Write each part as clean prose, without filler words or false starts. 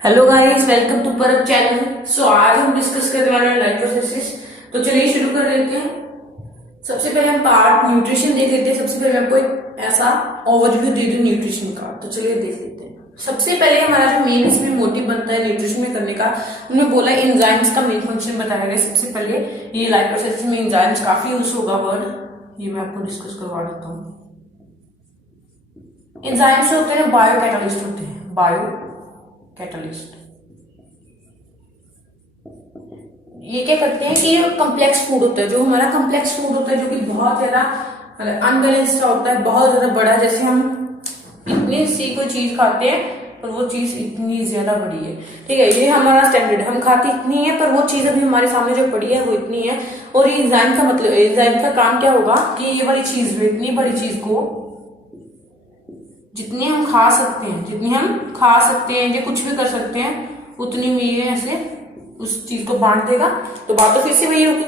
Hello guys, welcome to परब channel. आज हम डिस्कस करने वाले हैं लाइफ प्रोसेसेस। तो चलिए शुरू कर लेते हैं। सबसे पहले हम पार्ट न्यूट्रिशन देख लेते हैं। सबसे पहले आपको एक ऐसा ओवरव्यू दे दूं न्यूट्रिशन का, तो चलिए देख लेते हैं। सबसे पहले हमारा जो मेन इसमें मोटिव बनता है न्यूट्रिशन में करने का, उन्होंने बोला एंजाइम्स का मेन फंक्शन बताया गया। सबसे पहले ये लाइफ प्रोसेस में एंजाइम्स काफी यूज होगा वर्ड, ये मैं आपको डिस्कस करवा देता हूँ। एंजाइम्स होते हैं बायो कैटालिस्ट होते हैं, बायो कैटालिस्ट। ये क्या करते हैं कि ये कम्प्लेक्स फूड होता है, जो हमारा कम्प्लेक्स फूड होता है, जो कि बहुत ज्यादा अनबैलेंस्ड होता है, बहुत ज्यादा बड़ा। जैसे हम इतनी सी कोई चीज खाते हैं पर वो चीज इतनी ज्यादा बड़ी है, ठीक है, ये हमारा स्टैंडर्ड। हम खाते इतनी है पर वो चीज अभी हमारे सामने जो पड़ी है वो इतनी है। और ये एंजाइम का मतलब, एंजाइम का काम क्या होगा कि ये वाली चीज, इतनी बड़ी चीज को जितनी हम खा सकते हैं, जितनी हम खा सकते हैं, जो कुछ भी कर सकते हैं, उतनी में ये ऐसे उस चीज को बांट देगा। तो बात तो फिर से वही होगी,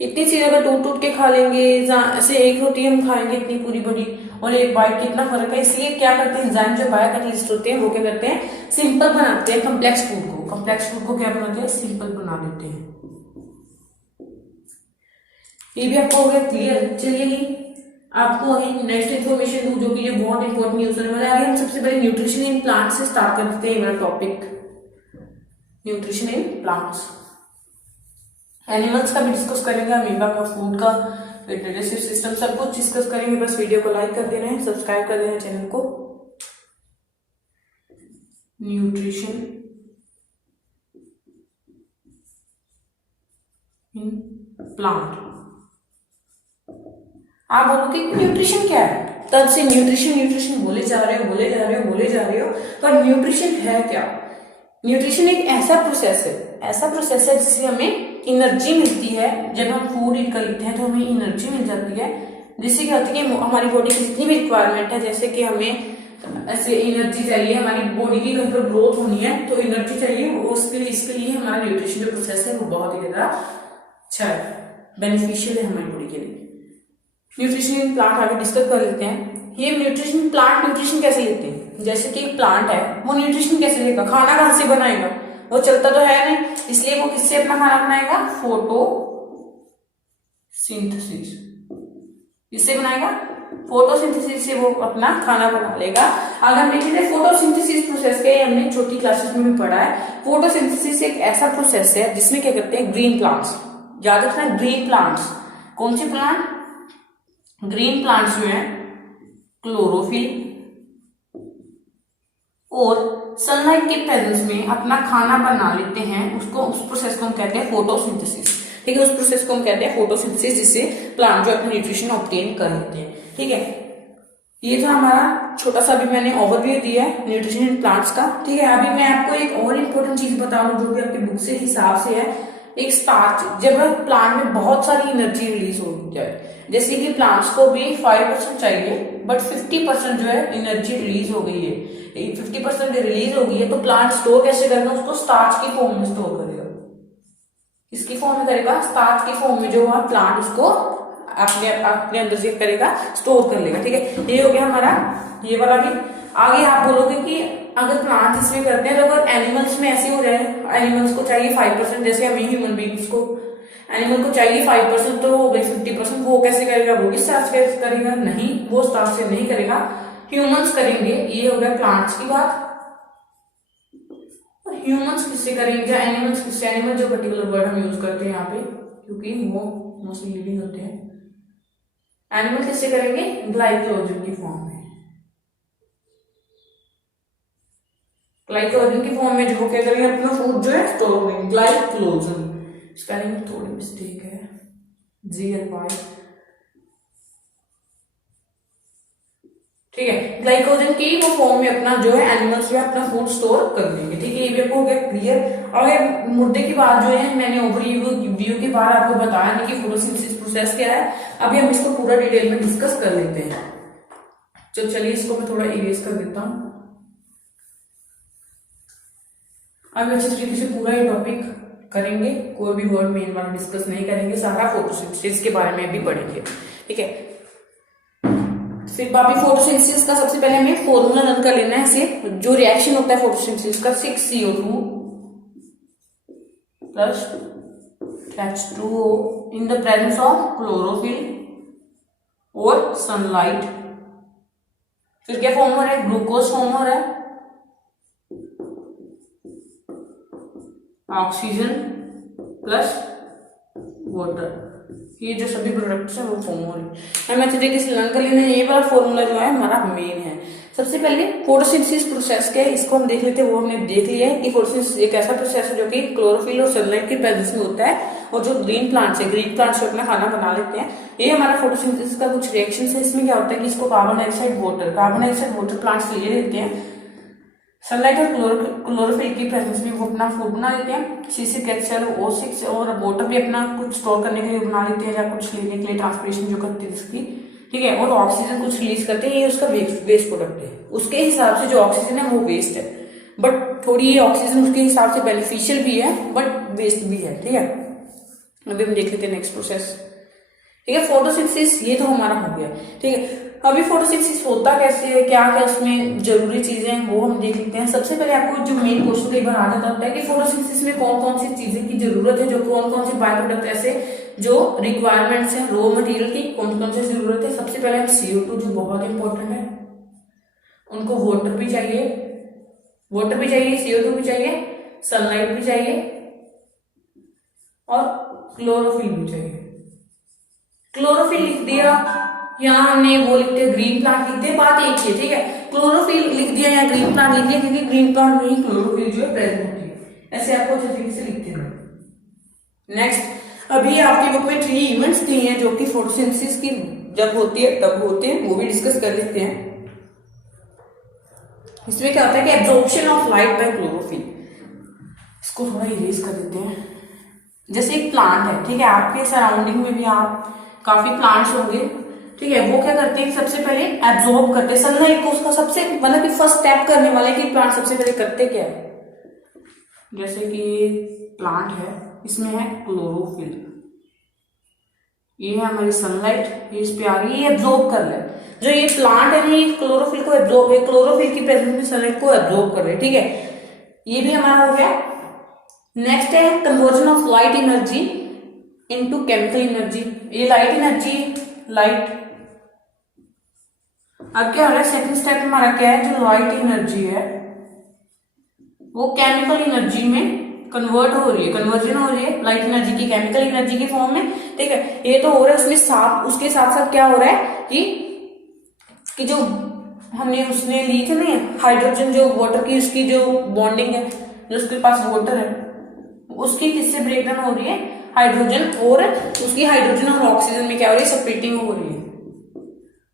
इतनी चीज अगर टूट टूट के खा लेंगे, ऐसे एक रोटी हम खाएंगे इतनी पूरी बड़ी और एक बाइट, कितना फर्क है। इसलिए क्या करते हैं एंजाइम, जो बायो कैटालिस्ट होते हैं, वो क्या करते हैं, सिंपल बनाते हैं कम्प्लेक्स फूड को। कम्प्लेक्स फूड को क्या बनाते हैं, सिंपल बना देते हैं। ये भी आपको हो गया क्लियर। चलिए आपको अभी नेक्स्ट इन्फॉर्मेशन दूं, जो कि ये बहुत इंपॉर्टेंट न्यूज होने वाला है। आगे हम सबसे पहले न्यूट्रिशन इन प्लांट से स्टार्ट करते हैं। मेरा topic nutrition in plants. Animals का भी डिस्कस करेंगे, अमीबा का, फूड का, डाइजेस्टिव सिस्टम, सब कुछ डिस्कस करेंगे। बस वीडियो को लाइक कर देना है, सब्सक्राइब कर देना है चैनल को। Nutrition in plant. आप बोलोगे न्यूट्रिशन क्या है, तब से न्यूट्रिशन न्यूट्रिशन बोले जा रहे हो, पर न्यूट्रिशन है क्या? न्यूट्रिशन एक ऐसा प्रोसेस है जिससे हमें एनर्जी मिलती है। जब हम फूड ईट कर लेते हैं तो हमें एनर्जी मिल जाती है, जिससे क्या होती है, हमारी बॉडी की जितनी भी रिक्वायरमेंट है, जैसे कि हमें ऐसे एनर्जी चाहिए, हमारी बॉडी की अगर ग्रोथ होनी है तो एनर्जी चाहिए, इसके लिए हमारा न्यूट्रिशन जो प्रोसेस है वो बहुत ही ज्यादा अच्छा है, बेनिफिशियल है हमारी बॉडी के लिए। न्यूट्रिशन इन प्लांट आगे डिस्कस कर लेते हैं। ये न्यूट्रिशन प्लांट न्यूट्रिशन कैसे लेते हैं, जैसे कि एक प्लांट है, वो न्यूट्रिशन कैसे लेगा, खाना कहां से बनाएगा, वो चलता तो है नहीं, इसलिए वो किससे अपना खाना बनाएगा, फोटोसिंथेसिस। किससे बनाएगा, फोटोसिंथेसिस से वो अपना खाना बना लेगा। अगर हम देखें फोटोसिंथेसिस प्रोसेस के, हमने छोटी क्लासेस में भी पढ़ा है। फोटोसिंथेसिस एक ऐसा प्रोसेस है जिसमें क्या करते हैं, ग्रीन प्लांट्स, याद रखना ग्रीन प्लांट्स, कौन से प्लांट, ग्रीन प्लांट्स जो है क्लोरोफिल और सनलाइट के प्रेजेंस में अपना खाना बना लेते हैं। उस प्रोसेस को हम कहते हैं फोटोसिंथेसिस, ठीक है, उस प्रोसेस को हम कहते हैं फोटोसिंथेसिस, जिससे प्लांट जो अपना न्यूट्रिशन ऑब्टेन कर लेते हैं, ठीक है। ये था हमारा छोटा सा भी मैंने ओवरव्यू दिया है न्यूट्रिशन इन प्लांट्स का, ठीक है। अभी मैं आपको एक और इम्पोर्टेंट चीज बता दूं, जो कि आपके बुक से हिसाब से है। एक स्टार्च, जब प्लांट में बहुत सारी एनर्जी रिलीज हो जाए, जैसे कि प्लांट्स को भी 5% चाहिए बट 50% जो है एनर्जी रिलीज हो गई है, 50% रिलीज हो गई है, तो प्लांट स्टोर कैसे करेगा, उसको स्टार्च की फॉर्म में स्टोर करेगा। इसकी फॉर्म में करेगा, स्टार्च की फॉर्म में जो है प्लांट उसको अपने अंदर से करेगा, स्टोर कर लेगा, ठीक है। ये हो गया हमारा ये वाला भी। आगे आप बोलोगे कि अगर प्लांट इसमें करते हैं तो अगर एनिमल्स में ऐसे हो जाए, एनिमल्स को चाहिए 5%, जैसे हमें ह्यूमन बींग्स को, एनिमल को चाहिए 5%, तो हो गई 50%, वो कैसे करेगा, वो भी स्टार्च कैसे करेगा, नहीं, वो स्टार्च से नहीं करेगा, ह्यूमंस करेंगे। ये हो गया प्लांट्स की बात। ह्यूमंस किससे करेंगे या एनिमल्स किससे, एनिमल जो पर्टिकुलर वर्ड हम यूज करते हैं यहाँ पे, क्योंकि वो मोस्टली लिविंग होते हैं। एनिमल किससे करेंगे, ग्लाइकोजन की फॉर्म में, ग्लाइकोजन की फॉर्म में जो क्या करेंगे, अपना फूड जो है स्टोर करेंगे, ग्लाइकोजन। स्पेलिंग में थोड़ी मिस्टेक है, GLY, ठीक है। ग्लाइकोजन की वो फॉर्म में अपना जो है एनिमल्स जो है अपना फूड स्टोर कर लेंगे, ठीक है। ये भी आपको हो गया क्लियर। और मुद्दे की बात जो है मैंने ओवरव्यू के बाद आपको बताया नहीं कि फोटोसिंथेसिस प्रोसेस क्या है। अभी हम इसको पूरा डिटेल में डिस्कस कर लेते हैं। तो चलिए इसको मैं थोड़ा इरेज कर देता हूं। अब अच्छे तरीके से पूरा ये टॉपिक करेंगे, कोई भी वर्ड मेन वाला डिस्कस नहीं करेंगे, सारा फोटोसिंथेसिस के बारे में भी पढ़ेंगे, ठीक है। फिर अभी फोटोसिंथेसिस का सबसे पहले हमें फॉर्मूला रन कर लेना है। इसे जो रिएक्शन होता है फोटोसिंथेसिस का 6CO2 plus H2O in the presence of chlorophyll और सनलाइट। फिर क्या फॉर्म हो रहा है, ग्लूकोज फॉर्म हो रहा है, ऑक्सीजन प्लस वाटर, ये जो सभी प्रोडक्ट्स हैं वो फॉर्म हो रही है। हमें अच्छे तरीके से लर्न कर लेना है। ये वाला फॉर्मूला जो है हमारा मेन है। सबसे पहले फोटोसिंथेसिस प्रोसेस क्या है इसको हम देख लेते हैं। वो हमने देख लिया है कि फोटोसिंथेसिस एक ऐसा प्रोसेस है जो कि क्लोरोफिल और सनलाइट की प्रेजेंस में होता है, और जो ग्रीन प्लांट्स है, ग्रीन प्लांट्स जो अपना खाना बना लेते हैं, ये हमारा फोटोसिंथेसिस का कुछ रिएक्शन है। इसमें क्या होता है कि इसको कार्बन डाइऑक्साइड वाटर प्लांट्स ले लेते हैं, सनलाइट और क्लोरोफिल की प्रेजेंस में वो अपना फूड बना लेते हैं, C6H12O6, और वाटर भी अपना कुछ स्टोर करने के लिए बना लेते हैं या कुछ लेने के लिए ट्रांसपिरेशन जो करते हैं इसकी, ठीक है, और ऑक्सीजन कुछ रिलीज करते हैं। ये उसका वेस्ट प्रोडक्ट है। उसके हिसाब से जो ऑक्सीजन है वो वेस्ट है, बट थोड़ी ये ऑक्सीजन उसके हिसाब से बेनिफिशियल भी है बट वेस्ट भी है, ठीक है। अभी हम देख लेते हैं नेक्स्ट प्रोसेस, ठीक है। फोटोसिंथेसिस ये तो हमारा हो गया, ठीक है। अभी फोटोसिंथेसिस होता कैसे है, क्या क्या उसमें जरूरी चीजें हैं वो हम देख लेते हैं। सबसे पहले आपको जो मेन क्वेश्चन कई बार आ जाता होता है कि फोटोसिंथेसिस में कौन कौन सी चीजें की जरूरत है, जो कौन कौन से बाय प्रोडक्ट ऐसे जो रिक्वायरमेंट्स हैं रॉ मटेरियल की, कौन कौन सी जरूरत है। सबसे पहले हम CO2 जो बहुत इंपॉर्टेंट है, उनको वाटर भी चाहिए, CO2 भी चाहिए, सनलाइट भी चाहिए और क्लोरोफिल भी चाहिए। क्लोरोफिल लिख दिया, यहाँ हमने वो लिख दिया, ग्रीन प्लांट लिख दिया, बात एक ही है, ठीक है। क्लोरोफिल लिख दिया या ग्रीन प्लांट लिख दिया, क्योंकि ग्रीन प्लांट में ही क्लोरोफिल जो है प्रेजेंट होती है। ऐसे आपको अच्छे तरीके से लिख देना। नेक्स्ट, अभी आपकी बुक में 3 इवेंट्स दिए हैं जो कि फोटोसिंथेसिस की जब होती है तब होते हैं, वो भी डिस्कस कर लेते हैं। इसमें क्या होता है कि absorption of light by chlorophyll, इसको थोड़ा इरेज कर देते हैं। जैसे एक प्लांट है, ठीक है, आपके सराउंडिंग में भी आप काफी प्लांट्स होंगे, ठीक है, वो क्या करते हैं सबसे पहले एब्जॉर्ब करते हैं सनलाइट को। उसका सबसे मतलब कि फर्स्ट स्टेप करने वाले कि प्लांट सबसे पहले करते क्या है, जैसे कि प्लांट है, इसमें है क्लोरोफिल, ये है हमारी सनलाइट, ये इस पे आ रही है, ये एब्जॉर्ब कर रहा है। जो ये प्लांट है ना, ये क्लोरोफिल को एब्जॉर्ब, क्लोरोफिल की प्रेजेंस में सनलाइट को एब्जॉर्ब कर रहे हैं, ठीक है, ये भी हमारा हो गया। नेक्स्ट है conversion of light energy into chemical energy. ये लाइट एनर्जी, लाइट, अब क्या हो रहा है सेकंड स्टेप हमारा क्या है, जो लाइट एनर्जी है वो केमिकल एनर्जी में कन्वर्ट हो रही है, कन्वर्जन हो रही है लाइट एनर्जी की केमिकल एनर्जी की फॉर्म में, ठीक है। ये तो हो रहा है, उसमें साथ उसके साथ साथ क्या हो रहा है कि जो हमने उसने ली थी ना हाइड्रोजन, जो वाटर की उसकी जो बॉन्डिंग है, जो उसके पास वाटर है, उसकी किससे ब्रेकडाउन हो रही है, हाइड्रोजन, और उसकी हाइड्रोजन और ऑक्सीजन में क्या हो रही है, सेपरेटिंग हो रही है।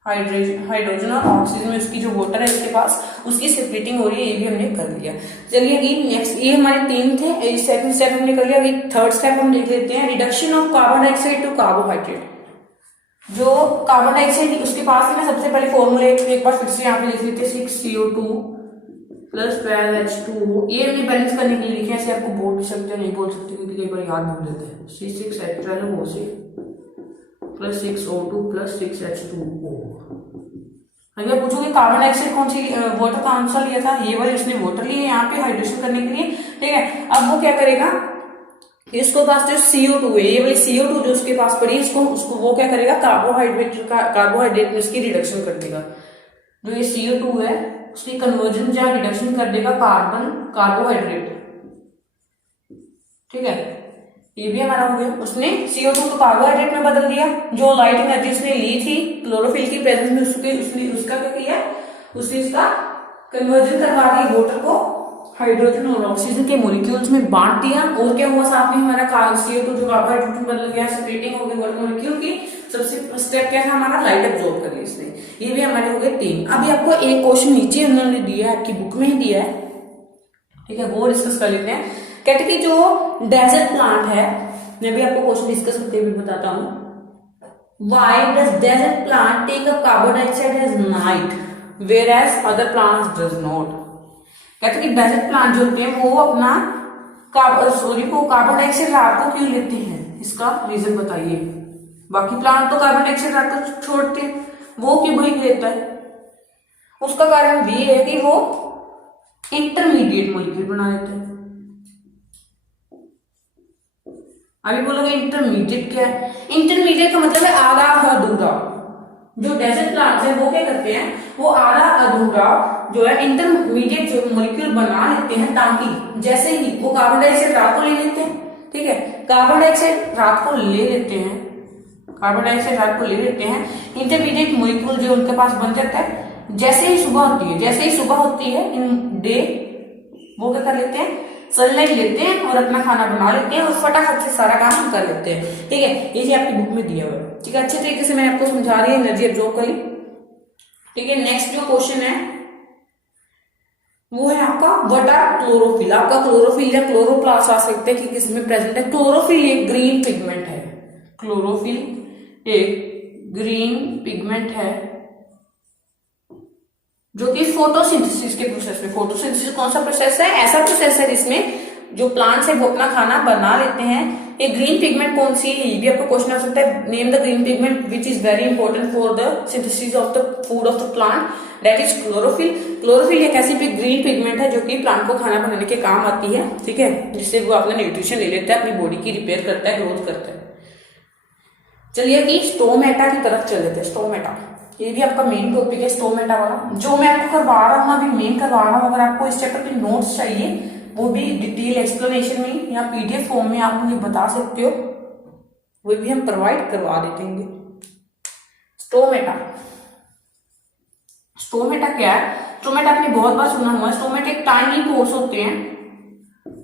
हाइड्रोजन और ऑक्सीजन में उसकी जो वाटर है उसके पास, उसकी सेपरेटिंग हो रही है, ये भी हमने कर लिया। चलिए अभी नेक्स्ट, ये हमारे 3 थे, सेकंड स्टेप हमने कर लिया। अभी थर्ड स्टेप हम देख लेते हैं, reduction of carbon dioxide to carbohydrate. जो कार्बन डाइऑक्साइड उसके पास है ना, सबसे पहले फॉर्मूला एक बार फिर से यहाँ पे लिख लेते हैं, 6CO2 प्लस 12H2O। ये हमने बैलेंस करने के लिए लिखे, ऐसे आपको बोल सकते नहीं बोल सकते क्योंकि कई बार याद भूल जाते हैं। C6H12O6 plus 6O2 plus 6H2O। अगर पूछोगे कार्बन डाइऑक्साइड कौन सी वाटर का आंसर लिया था, ये वाले उसने वाटर लिए यहाँ पे हाइड्रेशन करने के लिए, ठीक है। अब वो क्या करेगा, इसको पास जो CO2 है, ये वाली CO2 जो उसके पास पड़ी, उसको वो क्या करेगा, कार्बोहाइड्रेट में उसकी रिडक्शन कर देगा। जो ये CO2 है उसकी कन्वर्जन या रिडक्शन कर देगा कार्बोहाइड्रेट, ठीक है। ये भी हमारा हो गया, उसने CO2 को कार्बोहाइड्रेट में बदल दिया। जो लाइट एनर्जी उसने ली थी क्लोरोफिल की प्रेजेंस में, उसका क्या किया, उसने इसका कन्वर्जन करवा के वाटर को हाइड्रोजन और ऑक्सीजन के मॉलिक्यूल्स में बांट दिया। और क्या हुआ साथ में हमारा CO2 जो कार्बोहाइड्रेट में बदल गया, सेपरेटिंग हो गई वाटर मॉलिक्यूल की। सबसे स्टेप क्या था हमारा, लाइट एब्जॉर्ब कर ली इसने। ये भी हमारे हो गए 3। अभी आपको एक क्वेश्चन नीचे उन्होंने दिया है, आपकी बुक में ही दिया है, ठीक है, वो डिस्कस कर लेते हैं। कहते कि जो डेजर्ट प्लांट है, मैं भी आपको क्वेश्चन डिस्कस करते हुए बताता हूँ। Why does desert plant take up carbon dioxide as night whereas other plants does not. कहते कि डेजर्ट प्लांट जो होते हैं वो अपना कार्बन डाइऑक्साइड रात को क्यों लेते हैं, इसका रीजन बताइए। बाकी प्लांट तो कार्बन डाइऑक्साइड रात को छोड़ते हैं, वो क्यूबिक लेता है? उसका कारण भी है कि वो इंटरमीडिएट मॉलिक्यूल बना लेते हैं। अभी बोलोगे इंटरमीडिएट क्या है? इंटरमीडिएट का मतलब है आधा अधूरा। जो डेजर्ट प्लांट्स है वो क्या करते हैं, वो आधा अधूरा जो है इंटरमीडिएट जो मॉलिक्यूल बना लेते हैं, ताकि जैसे ही वो कार्बन डाइऑक्साइड रात को ले लेते हैं, ठीक है, कार्बन डाइऑक्साइड रात को ले लेते हैं, कार्बन डाइऑक्साइड रात को ले लेते हैं, इंटरमीडिएट मॉलिक्यूल जो उनके पास बन जाता है। जैसे ही सुबह होती है, जैसे ही सुबह होती है इन डे, वो क्या कर लेते हैं, सनलाइट लेते हैं और अपना खाना बना लेते हैं और फटाफट से सारा काम कर लेते हैं। ठीक है, ये जी आपकी बुक में दिया हुआ है। ठीक है, अच्छे तरीके से मैंने आपको समझा रही है, एनर्जी एब्जॉर्ब करी। ठीक है, नेक्स्ट जो क्वेश्चन है वो है आपका व्हाट आर क्लोरोफिल। आपका क्लोरोफिल या क्लोरोप्लास्ट आ सकते हैं कि किसमें प्रेजेंट है। क्लोरोफिल एक ग्रीन पिगमेंट है, क्लोरोफिल एक ग्रीन पिगमेंट है जो कि फोटोसिंथेसिस के प्रोसेस में, फोटोसिंथेसिस कौन सा प्रोसेस है, ऐसा प्रोसेस है जिसमें जो प्लांट्स है वो अपना खाना बना लेते हैं। ये ग्रीन पिगमेंट कौन सी है, ये भी आपको क्वेश्चन आ सकता है। Name the green pigment which is very important for the synthesis of the food of the plant, that is chlorophyll. Chlorophyll एक ऐसी ग्रीन पिगमेंट है जो कि प्लांट को खाना बनाने के काम आती है। ठीक है, जिससे वो अपना न्यूट्रिशन ले लेता है, अपनी बॉडी की रिपेयर करता है, ग्रोथ करता है। चलिए कि स्टोमेटा की तरफ चल लेते हैं। स्टोमेटा ये भी आपका मेन टॉपिक है, स्टोमेटा वाला जो मैं आपको करवा रहा हूँ, अभी मेन करवा रहा हूँ। अगर आपको इस चैप्टर के नोट्स चाहिए वो भी डिटेल एक्सप्लेनेशन में या पीडीएफ फॉर्म में आप मुझे बता सकते हो, वो भी हम प्रोवाइड करवा देंगे। स्टोमेटा, स्टोमेटा क्या है? स्टोमेटा आपने बहुत बार सुना हुआ है। स्टोमेटा एक टाइनी पोर्स होते हैं,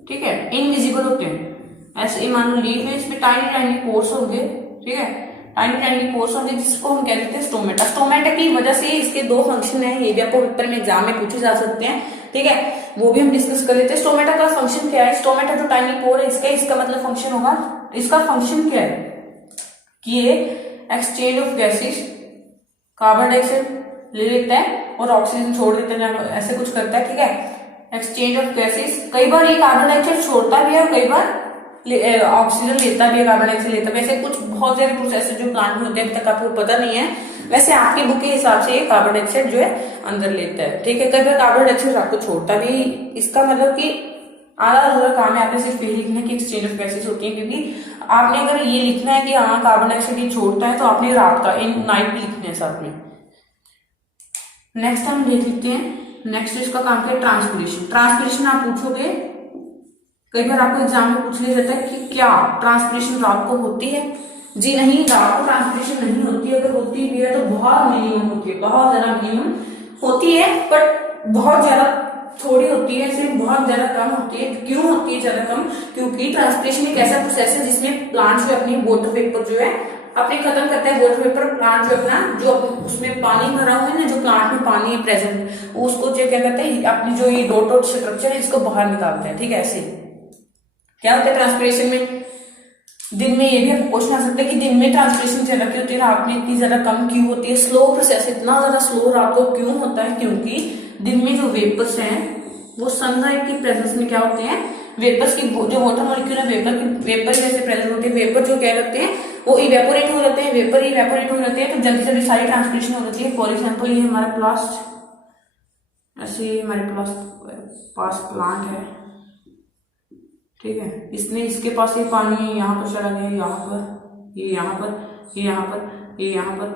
ठीक है, इनविजिबल होते हैं। ऐसे मान लो लीफ है, इसमें टाइनी टाइनी पोर्स होंगे, ठीक है, टाइनी टाइनी पोर्स होंगे, जिसको हम कह देते हैं स्टोमेटा। स्टोमेटा की वजह से इसके दो फंक्शन है, ये भी आपको पेपर में एग्जाम में पूछे जा सकते हैं। ठीक है, वो भी हम डिस्कस कर लेते हैं। स्टोमेटा का फंक्शन क्या है? स्टोमेटा जो टाइनी पोर है इसका मतलब फंक्शन होगा, इसका फंक्शन क्या है कि ये exchange of gases, carbon dioxide ले लेता है और ऑक्सीजन छोड़ देता है, ऐसे कुछ करता है। ठीक है, एक्सचेंज ऑफ गैसेस। कई बार ये कार्बन डाइऑक्साइड छोड़ता भी है और कई बार ऑक्सीजन लेता भी है, कार्बन डाइऑक्साइड लेता भी है। ऐसे कुछ बहुत सारे प्रोसेस जो प्लांट में होते हैं, अभी तक आपको पता नहीं है। वैसे आपकी बुक के हिसाब से ये कार्बन डाइऑक्साइड जो है अंदर लेता है। ठीक है, कई बार कार्बन डाइऑक्साइड आपको छोड़ता भी। इसका मतलब कि आधा अधूरा काम है, आपने सिर्फ ये लिखना है कि एक्सचेंज ऑफ गैसेस होती है, क्योंकि आपने अगर ये लिखना है कि हाँ कार्बन डाइऑक्साइड ये छोड़ता है तो आपने रात का इन नाइट भी लिखना है साथ में। नेक्स्ट हम देख लेते हैं। नेक्स्ट इसका काम क्या है? ट्रांसपिरेशन। ट्रांसपिरेशन आप पूछोगे, कई बार आपको एग्जाम में पूछ लिया जाता है कि क्या ट्रांसपिरेशन रात को होती है? जी नहीं, रात को ट्रांसपिरेशन नहीं होती है। अगर होती भी है तो बहुत मिनिमम होती है, बहुत ज्यादा मिनिमम होती है, बट बहुत ज्यादा थोड़ी होती है, सिर्फ बहुत ज्यादा कम होती है। क्यों होती है ज्यादा कम? क्योंकि ट्रांसपिरेशन एक ऐसा प्रोसेस है जिसमें प्लांट जो अपनी वाटर वेपर जो है अपने खत्म करता है। वाटर वेपर प्लांट जो अपना जो उसमें पानी भरा हुआ है ना, जो प्लांट में पानी है प्रेजेंट, उसको जो क्या कहते हैं, अपनी जो ये डॉट स्ट्रक्चर है इसको बाहर निकालता है। ठीक है, ऐसे क्या होता है ट्रांसपिरेशन में? दिन में ये भी आपको क्वेश्चन आ सकता है कि दिन में ट्रांसपिरेशन ज्यादा क्यों होती है, रात में इतनी ज्यादा कम क्यों होती है? स्लो प्रोसेस, इतना ज्यादा स्लो रात को क्यों होता है? क्योंकि दिन में जो वेपर्स हैं वो सनलाइट की प्रेजेंस में क्या होते हैं, वेपर्स की जो वाटर मॉलिक्यूल है वेपर जैसे प्रेजेंट होते हैं। वेपर जो क्या करते हैं वो इवेपोरेट हो जाते हैं, वेपर इवेपोरेट हो जाते हैं, तो जल्दी जल्दी सारी ट्रांसपिरेशन हो जाती है। फॉर एग्जाम्पल ये हमारा प्लास्ट, ऐसे हमारे पास प्लांट है, ठीक है, इसने इसके पास ये पानी यहाँ पर चला गया, यहाँ पर, ये यहाँ पर, ये यहाँ पर, ये यहाँ पर,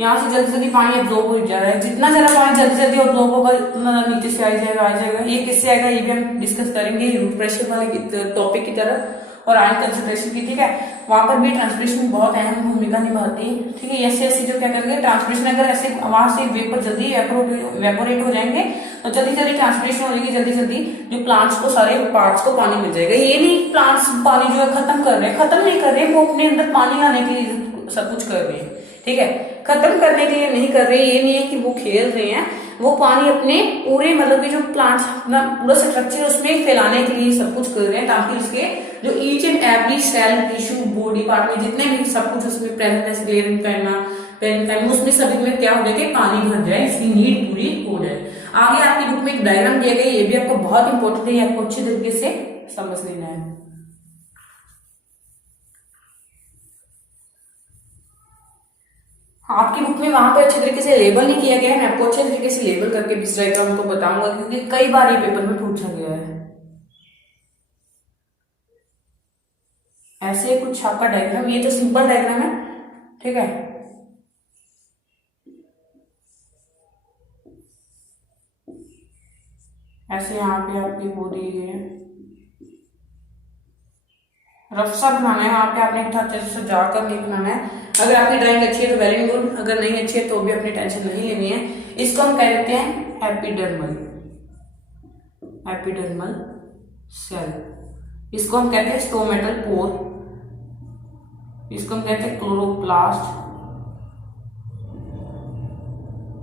यहाँ से जल्दी जल्दी पानी एब्जॉर्ब हो जा रहा है। जितना ज्यादा पानी जल्दी जल्दी एब्जॉर्ब होगा उतना नीचे से आ जाएगा। ये किससे आएगा ये भी हम डिस्कस करेंगे रूट प्रेशर वाले टॉपिक की तरह और आयन कंसंट्रेशन की। ठीक है, वहां पर भी ट्रांसपिरेशन बहुत अहम भूमिका निभाती है। ठीक है, ऐसे जो क्या करेंगे ट्रांसपिरेशन, अगर ऐसे वहां से वेपर जल्दी इवेपोरेट हो जाएंगे तो जल्दी जल्दी ट्रांसपिरेशन हो जाएगी, जल्दी जल्दी जो प्लांट्स को सारे पार्ट्स को पानी मिल जाएगा। ये नहीं प्लांट्स पानी जो है खत्म कर रहे हैं, खत्म नहीं कर रहे, वो अपने अंदर पानी आने के लिए सब कुछ कर रहे हैं। ठीक है, खत्म करने के लिए नहीं कर रहे, ये नहीं है कि वो खेल रहे हैं, वो पानी अपने पूरे मतलब कि जो प्लांट्स अपना पूरा स्ट्रक्चर उसमें फैलाने के लिए सब कुछ कर रहे हैं, ताकि इसके जो each and every cell tissue body part में जितने भी सब कुछ उसमें प्रेजेंट है, स्क्लेरेन उसमें सभी में क्या हो जाए कि पानी भर जाए, इसकी नीड पूरी हो जाए। आगे आपकी बुक में एक डायग्राम दिया गया, ये भी आपको बहुत इंपॉर्टेंट है, ये आपको अच्छे तरीके से समझ लेना है। आपकी बुक में वहां पे अच्छे तरीके से लेबल नहीं किया गया है, मैं आपको अच्छे तरीके से लेबल करके भी इस डायग्राम को बताऊंगा, क्योंकि कई बार ये पेपर में पूछा गया है। ऐसे कुछ आपका डायग्राम, ये तो सिंपल डायग्राम है, ठीक है। ऐसे यहाँ पे आपकी वो दी गई है, रफ सा बनाना है, यहाँ पे आपने अच्छे से सजा कर नहीं बनाना है। अगर आपकी ड्राइंग अच्छी है तो वेरी गुड, अगर नहीं अच्छी है तो भी अपनी टेंशन नहीं लेनी है। इसको हम कह देते हैं एपिडर्मल, एपिडर्मल सेल। इसको हम कहते हैं स्टोमेटल पोर, इसको हम कहते हैं क्लोरोप्लास्ट,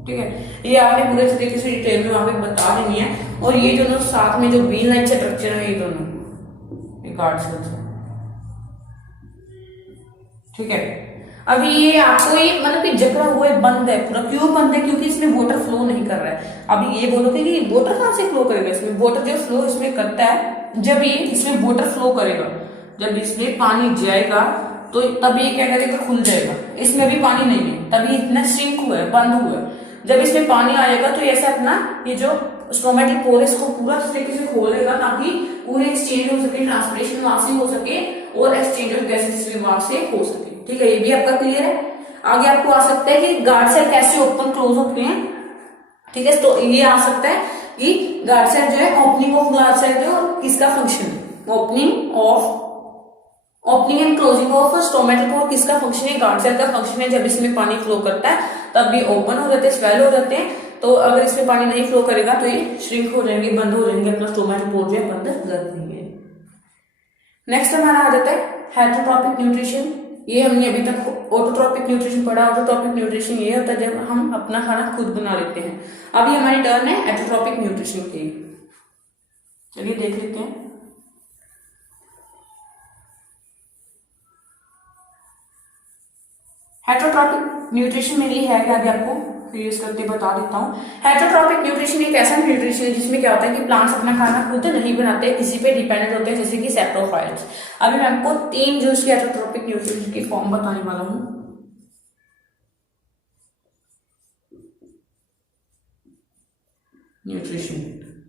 ठीक है। ये आपने पूरे तरीके से डिटेल में वहां पे बता देनी है। और ये दोनों साथ में जो बीन लाइन स्ट्रक्चर है, ये दोनों ये गार्ड सेल्स है, ठीक है। अभी ये आपको ये मतलब कि जकड़ा हुआ है, बंद है पूरा। क्यों बंद है? क्योंकि इसमें वाटर फ्लो नहीं कर रहा है। अभी ये बोलोगे कि वाटर कहां से फ्लो करेगा? इसमें वाटर जो फ्लो इसमें करता है जब ये इसमें वाटर फ्लो करेगा, जब इसमें पानी जाएगा तो तब ये क्या करेगा, खुल जाएगा। इसमें भी पानी नहीं है, तभी इतना श्रिंक हुआ है, बंद हुआ है। जब इसमें पानी आएगा तो ऐसा अपना ये जो स्टोमेटल पोर है इसको पूरा तरीके से खोलेगा, ताकि पूरे एक्सचेंज हो सके, ट्रांसपिरेशन वहां से हो सके और एक्सचेंज ऑफ गैसेस भी वहां से हो सके, ठीक है। ये भी आपका क्लियर है। आगे आपको आ सकता है कि गार्ड सेल कैसे ओपन क्लोज होते हैं, ठीक है। तो ये आ सकता है कि गार्ड सेल जो है, ओपनिंग ऑफ गार्ड सेल जो किसका फंक्शन है, opening and closing of stomatal pore किसका फंक्शन है, गार्ड सेल का फंक्शन है। जब इसमें पानी फ्लो करता है तब भी ओपन हो जाते हैं, स्वेल हो जाते हैं। तो अगर इसमें पानी नहीं फ्लो करेगा तो ये श्रिंक हो जाएंगे, बंद हो जाएंगे, अपना स्टोमेटल पोर जो है बंद कर देंगे। नेक्स्ट हमारा आ जाता है हेटरोट्रॉपिक न्यूट्रिशन। ये हमने अभी तक ऑटोट्रॉपिक न्यूट्रिशन पढ़ा। ऑटोट्रॉपिक न्यूट्रिशन ये होता है जब हम अपना खाना खुद बना लेते हैं। अभी हमारी टर्न है हेटरोट्रॉपिक न्यूट्रिशन की। चलिए देख लेते हैं। हेटरोट्रॉपिक न्यूट्रिशन में ये है कि अभी आपको यूज करके बता देता हूँ। हेटरोट्रॉपिक न्यूट्रिशन एक ऐसा न्यूट्रिशन है जिसमें क्या होता है कि प्लांट्स अपना खाना खुद नहीं बनाते, किसी पे डिपेंडेंट होते हैं, जैसे कि सैप्रोफाइट्स। अभी मैं आपको 3 जो इसकी हेटरोट्रॉपिक न्यूट्रिशन की फॉर्म बताने वाला हूँ। न्यूट्रिशन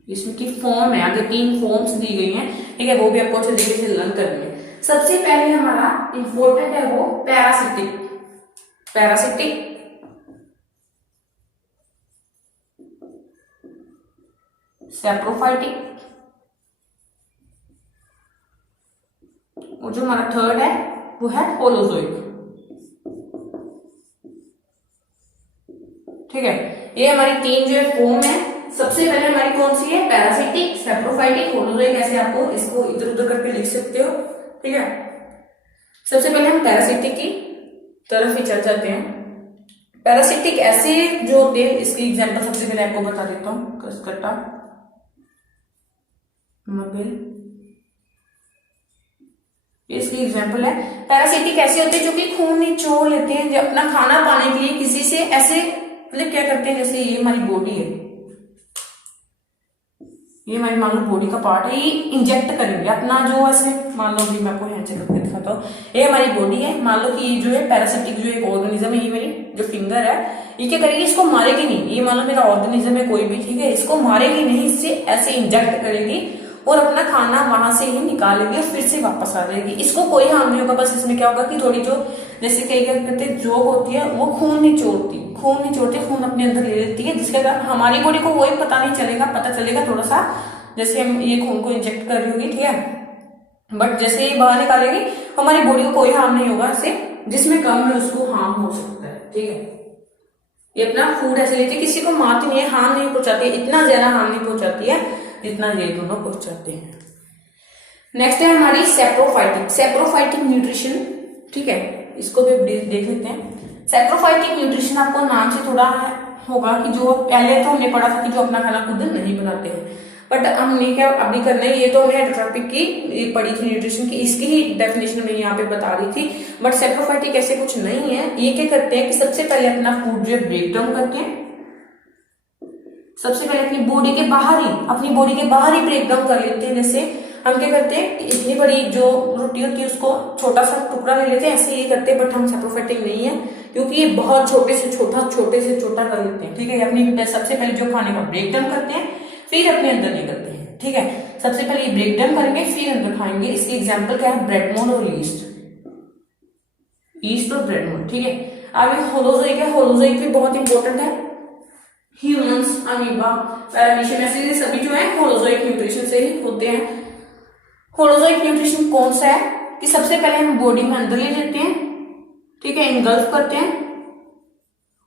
इसमें की फॉर्म है, आगे 3 फॉर्म्स दी गई हैं, ठीक है। वो भी आपको अच्छे तरीके से लर्न करनी है। सबसे पहले हमारा इंपॉर्टेंट है वो पैरासिटिक, पैरासिटिक, सैप्रोफाइटिक, और जो हमारा थर्ड है वो है होलोजोइक, ठीक है। ये हमारी 3 जो है फॉर्म है। सबसे पहले हमारी कौन सी है, पैरासिटिक, सैप्रोफाइटिक, होलोजोइक। ऐसे आपको इसको इधर उधर करके लिख सकते हो, ठीक है। सबसे पहले हम पैरासिटिक की तरफ ही चर्चा करते हैं। पैरासिटिक ऐसे जो होते हैं, इसकी एग्जांपल सबसे पहले आपको बता देता हूँ। कसकट्टा, मबिल, इसकी एग्जांपल है। पैरासिटिक ऐसे होते हैं जो कि खून निचोड़ लेते हैं, जो अपना खाना पाने के लिए किसी से ऐसे मतलब क्या करते हैं, जैसे ये हमारी बॉडी है, ये हमारी मान लो बॉडी का पार्ट है, ये इंजेक्ट करेंगे अपना जो ऐसे, मान लो भी मैं आपको हैंड से करके दिखाता हूँ। ये हमारी बॉडी है, मान लो कि ये जो है पैरासिटिक जो एक ऑर्गेनिज्म है, ये मेरी जो फिंगर है, ये क्या करेगी, इसको मारेगी नहीं। ये मान लो मेरा ऑर्गेनिज्म है कोई भी, ठीक है, इसको मारेगी नहीं, इससे ऐसे इंजेक्ट करेगी और अपना खाना वहां से ही निकालेगी और फिर से वापस आ जाएगी। इसको कोई हार्म नहीं होगा। बस इसमें क्या होगा कि थोड़ी जो जैसे कई क्या करते हैं जोक होती है, वो खून निचोड़ती, खून अपने अंदर ले लेती है, जिसके कारण हमारी बॉडी को वही पता नहीं चलेगा, पता चलेगा थोड़ा सा जैसे हम ये खून को इंजेक्ट कर रही होगी, ठीक है। बट जैसे ये बाहर निकालेगी हमारी बॉडी को कोई हार्म नहीं होगा इससे, जिसमें कम है उसको हार्म हो सकता है, ठीक है। ये अपना फूड ऐसे लेती है, किसी को मारती नहीं है, हार्म नहीं पहुंचाती है, इतना ज्यादा हार्म नहीं पहुंचाती है जितना ये दोनों पहुंचाते हैं। नेक्स्ट है हमारी सैप्रोफाइटिक, सैप्रोफाइटिक न्यूट्रिशन, ठीक है। इसको भी देख लेते हैं। सैप्रोफाइटिक न्यूट्रिशन आपको नाम से थोड़ा होगा कि जो पहले तो हमने पढ़ा था कि जो अपना खाना खुद नहीं बनाते हैं, बट हमने क्या अभी करना है, ये तो हमने हेटरोट्रॉपिक की पढ़ी थी न्यूट्रिशन की, इसकी ही डेफिनेशन में यहाँ पे बता रही थी। बट सैप्रोफाइटिक ऐसे कुछ नहीं है। ये क्या करते हैं कि सबसे पहले अपना फूड जो है ब्रेक डाउन करते हैं, सबसे पहले अपनी बॉडी के बाहर ही ब्रेक डाउन कर लेते हैं। जैसे हम क्या करते हैं, इतनी बड़ी जो रोटी होती है उसको छोटा सा टुकड़ा ले लेते हैं, ऐसे ये करते हैं, बट हम सैप्रोफाइटिक नहीं है क्योंकि ये बहुत छोटे से छोटा कर लेते हैं। ठीक है, अपनी सबसे पहले जो खाने का ब्रेक डाउन करते हैं फिर अपने अंदर निकलते हैं। ठीक है, सबसे पहले ये ब्रेक डाउन करेंगे फिर अंदर खाएंगे। इसकी एग्जाम्पल क्या है, ब्रेड मोड और ईस्ट और ब्रेड मोड। ठीक है, आगे होलोजोइक है, होलोजोइक भी बहुत इंपॉर्टेंट है। ह्यूमंस, अमीबा, पैरामीशियम, ऐसे सभी जो है होलोजोइक न्यूट्रिशन से ही होते हैं। होलोजोइक न्यूट्रिशन कौन सा है कि सबसे पहले हम बॉडी में अंदर ले लेते हैं, ठीक है, इंगल्फ करते हैं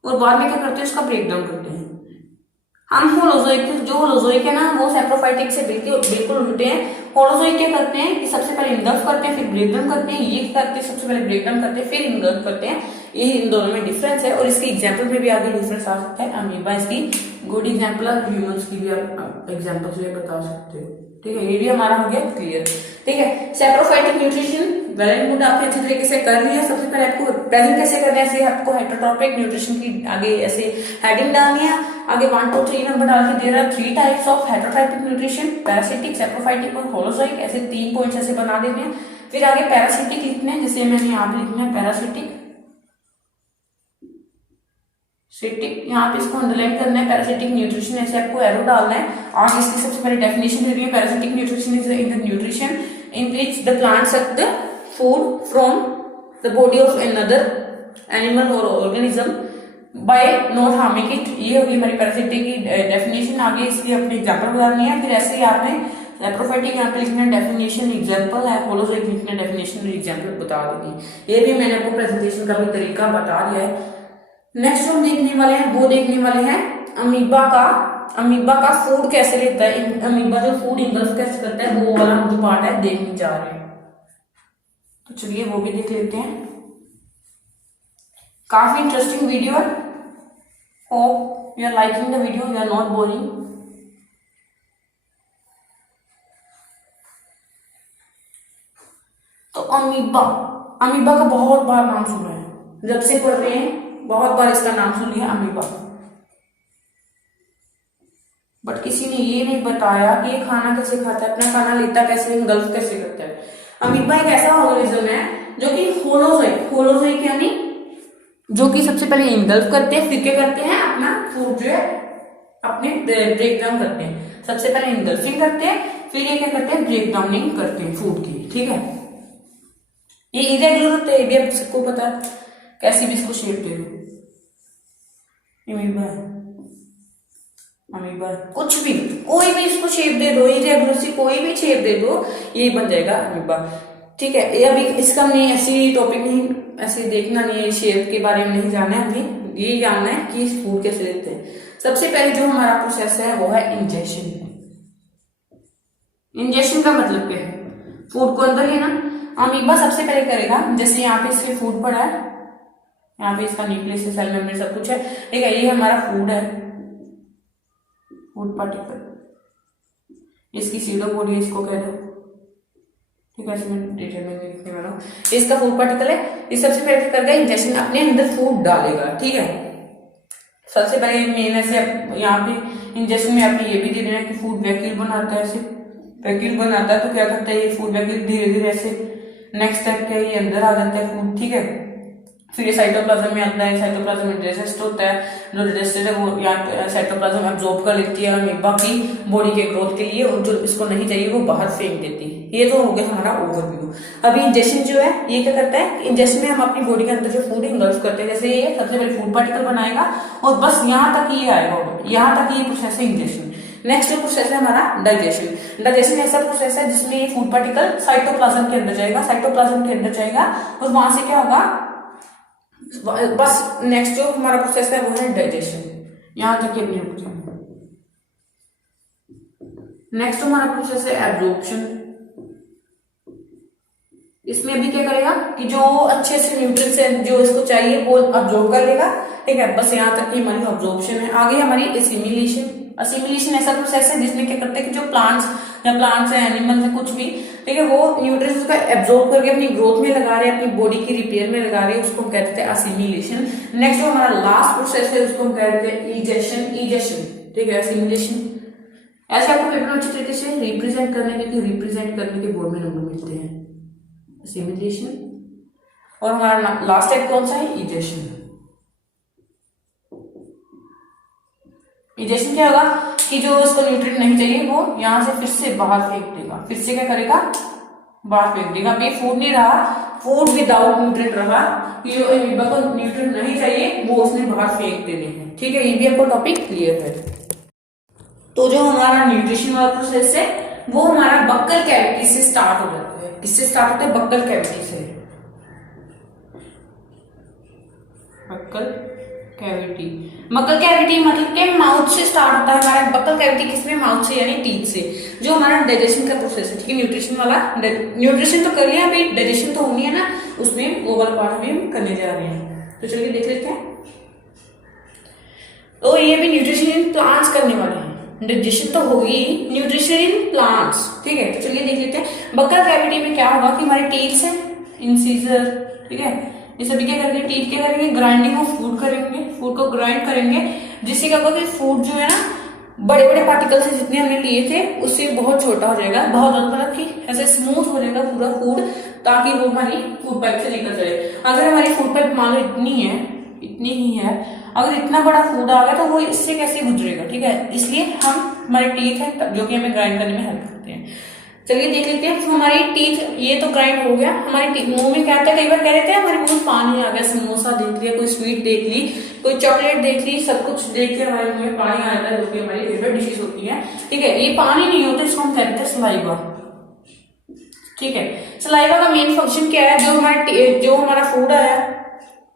और बाद में क्या करते हैं, उसका ब्रेक डाउन करते हैं। हम होलोजोइक है ना, वो सैप्रोफाइटिक से बिल्कुल उल्टे हैं। होलोजोइक क्या करते हैं कि सबसे पहले इंगल्फ करते हैं फिर ब्रेक डाउन करते हैं, ये क्या करते हैं, सबसे पहले ब्रेक डाउन करते हैं फिर इंगल्फ करते हैं। ये इन दोनों में डिफरेंस है और इसके एग्जाम्पल में भी आगे डिफरेंस आ सकता है। अमीबा इसकी गुड एग्जाम्पल है, ह्यूमंस की भी आप एग्जाम्पल से बता सकते हो। ठीक है, ये भी हमारा हो गया क्लियर। ठीक है, saprophytic nutrition well and good, आपने अच्छे तरीके से कर लिया। सबसे पहले आपको प्रेजेंट कैसे करना है, ऐसे आपको हेटेरोट्रॉपिक न्यूट्रिशन की आगे ऐसे हेडिंग डालनी है। आगे 1 2 3 नंबर डाल के दे रहा है 3 types of heterotrophic nutrition, parasitic, saprophytic और होलोजोइक, ऐसे 3 पॉइंट्स ऐसे बना देते हैं। फिर आगे पैरासिटिक लिखना है, जैसे मैंने यहाँ पे लिखना है पैरासिटिक, यहाँ पे इसको अंडरलाइन करना है। पैरासिटिक न्यूट्रिशन ऐसे आपको एरो डालना है। आज इसकी सबसे पहले डेफिनेशन दे रही है, parasitic nutrition is in the nutrition in which the plant suck the food from the body of another animal और organism by not harming it. ये होगी हमारी पैरासिटिक की डेफिनेशन। आगे इसकी अपनी एग्जाम्पल बतानी है। फिर ऐसे ही आपने सैप्रोफाइटिक यहाँ पे लिखना डेफिनेशन एग्जाम्पल है, होलोजोइक लिखना डेफिनेशन और एग्जाम्पल बता देगी। ये भी मैंने आपको प्रेजेंटेशन का भी तरीका बता दिया है। नेक्स्ट हम देखने वाले हैं, वो देखने वाले हैं अमीबा का फूड कैसे लेता है, अमीबा जो फूड इंगल्फ कैसे करता है, वो वाला जो पार्ट है देखने जा रहे हैं। तो चलिए वो भी देख लेते हैं। काफी इंटरेस्टिंग वीडियो है। Hope you are liking the video, you are not boring. तो अमीबा का बहुत बार नाम सुना है, जब से पढ़ रहे हैं बहुत बार इसका नाम सुन लिया अमीबा, बट किसी ने ये नहीं बताया कि ये खाना कैसे खाता है, अपना खाना लेता कैसे, इंगल्फ कैसे करता है। अमीबा एक ऐसा ऑर्गेनिज्म है जो कि होलोजोइक यानी जो कि सबसे पहले इंगल्फ करते हैं फिर क्या करते हैं, अपना फूड जो है अपने ब्रेक डाउन करते हैं। सबसे पहले इंगल्फिंग करते हैं फिर ये क्या करते हैं, ब्रेक डाउनिंग करते हैं फूड की। ठीक है, ये इरेगुलर होते हैं, ये भी आप सबको पता है, कैसी भी इसको शेप दे दो, अमीबा कुछ भी, कोई भी इसको शेप दे दो, इरेगुलर सी कोई भी शेप दे दो, ये बन जाएगा अमीबा। ठीक है, ये अभी इसका नहीं ऐसी टॉपिक नहीं, ऐसे देखना नहीं है, शेप के बारे में नहीं जानना है, हमें ये जानना है कि फूड कैसे लेते हैं। सबसे पहले जो हमारा प्रोसेस है वो है इंजेक्शन। इंजेक्शन का मतलब क्या है, फूड को अंदर लेना। अमीबा सबसे पहले करेगा, जैसे यहाँ पे इसके फूड पड़ा है, यहाँ पे इसका न्यूक्लियस है, सेल मेम्ब्रेन सब कुछ है। ठीक है, ये हमारा फूड है, फूड पार्टिकल, इसकी सीडो बॉडी इसको कह दो। ठीक है, इसमें डिटेल में लिखने वाला हूँ, इसका फूड पार्टिकल है। इस सबसे पहले करगा इंजेक्शन, अपने अंदर फूड डालेगा। ठीक है, सबसे पहले मेन ऐसे यहाँ पे इंजेक्शन में आपने ये भी दे देना कि फूड वैक्यूल बनाता है, ऐसे वैक्यूल बनाता है तो क्या करता है, ये फूड वैक्यूल धीरे धीरे ऐसे नेक्स्ट स्टेप क्या है, ये अंदर आ जाता है फूड। ठीक है, फिर ये साइटोप्लाज्म में आता है, साइटोप्लाज्म में डाइजेस्ट होता है, जो डाइजेस्टेड है वो यहाँ साइटोप्लाज्म एब्जॉर्ब कर लेती है अमीबा की बॉडी के ग्रोथ के लिए, और जो इसको नहीं चाहिए वो बाहर फेंक देती है। ये तो हो गया हमारा ओवरव्यू। अभी इंजेक्शन जो है ये क्या करता है, इंजेक्शन में हम अपनी बॉडी के अंदर जो फूड इंगल्फ करते हैं, जैसे ये सबसे पहले फूड पार्टिकल बनाएगा और बस यहाँ तक ये आएगा, यहाँ तक ये प्रोसेस है इंजेक्शन। नेक्स्ट जो प्रोसेस है हमारा डाइजेशन। डाइजेशन ऐसा प्रोसेस है जिसमें ये फूड पार्टिकल साइटोप्लाज्म के अंदर जाएगा, साइटोप्लाज्म के अंदर जाएगा और वहां से क्या होगा, बस नेक्स्ट जो हमारा प्रोसेस है वो है डाइजेशन, यहां तक ये अपनी रुक जाएगा। नेक्स्ट हमारा प्रोसेस है एब्जॉर्प्शन। इसमें अभी क्या करेगा कि जो अच्छे से न्यूट्रिएंट्स है जो इसको चाहिए वो अब्जॉर्ब कर लेगा। ठीक है, बस यहाँ तक की हमारी अब्जॉर्प्शन है। आगे हमारी एसिमिलेशन। एसिमिलेशन ऐसा प्रोसेस है जिसमें क्या करते हैं कि जो प्लांट्स है, एनिमल्स है, कुछ भी, ठीक है, वो न्यूट्रिएंट्स का एब्जॉर्ब करके अपनी ग्रोथ में लगा रहे हैं, अपनी बॉडी की रिपेयर में लगा रहे हैं, उसको हम कहते हैं एसिमिलेशन। नेक्स्ट जो हमारा लास्ट प्रोसेस है उसको हम कहते हैं इजेशन। ठीक है। असिमिलेशन, ऐसे आपको पेपर में अच्छी तरीके से रिप्रेजेंट करने के बोर्ड में नंबर मिलते हैं। असिमिलेशन, और हमारा लास्ट टाइप कौन सा है? इजेशन। इजेशन क्या होगा कि जो उसको न्यूट्रिएंट नहीं चाहिए वो यहां से फिर से बाहर फेंक देगा, फिर से क्या करेगा? बाहर फेंक देगा। अब ये फूड नहीं रहा, फूड विदाउट न्यूट्रिएंट रहा, जो अमीबा को न्यूट्रिएंट नहीं चाहिए वो उसने बाहर फेंक देने हैं। ठीक है, ये भी आपको टॉपिक क्लियर है। तो जो हमारा न्यूट्रिशन वाला प्रोसेस है वो हमारा बक्कल कैविटी से स्टार्ट हो जाता है। किससे स्टार्ट होता है? बक्कल कैविटी से। बक्कल कैविटी मतलब के माउथ से स्टार्ट होता है हमारा बक्कल कैविटी। किसमें? माउथ से, यानी टीथ से। जो हमारा डाइजेशन का प्रोसेस है, ठीक है। न्यूट्रिशन वाला, न्यूट्रिशन तो कर लिया, अभी डाइजेशन तो होनी है ना, उसमें वो वाला पार्ट भी हम करने जा रहे हैं। तो चलिए देख लेते हैं। तो ये भी न्यूट्रिशन इन प्लांट्स करने वाले हैं। डाइजेशन तो होगी, न्यूट्रिशन इन प्लांट्स, ठीक है। तो चलिए देख लेते हैं बक्कल कैविटी में क्या होगा कि हमारे टीथ है, इंसीजर, ठीक है। ये सभी क्या करेंगे? टीथ क्या करेंगे? ग्राइंडिंग ऑफ फूड करेंगे, फूड को ग्राइंड करेंगे, जिससे क्या होगा कि फूड जो है ना बड़े बड़े पार्टिकल से जितने हमने लिए थे उससे बहुत छोटा हो जाएगा, बहुत मतलब कि ऐसे स्मूथ हो जाएगा पूरा फूड, ताकि वो हमारी फूड पाइप से निकल जाए। अगर हमारी फूड पाइप मान लो इतनी ही है, अगर इतना बड़ा फूड आ गया तो वो इससे कैसे गुजरेगा, ठीक है। इसलिए हम हमारे टीथ है जो कि हमें ग्राइंड करने में हेल्प करते हैं। चलिए देख लेते हैं। तो हमारी टीथ ये तो ग्राइंड हो गया, हमारी मुंह में क्या आता है? कई बार कह रहे थे हमारे मुंह में पानी आ गया, समोसा देख लिया, कोई स्वीट देख ली, कोई चॉकलेट देख ली, सब कुछ देख के हमारे मुंह में पानी आ जाता है, जो कि हमारी फेवरेट डिशेज होती है, ठीक है। ये पानी नहीं होता, इसको हम कहते हैं सलाइवा, ठीक है। सलाइवा का मेन फंक्शन क्या है? जो हमारा फूड आया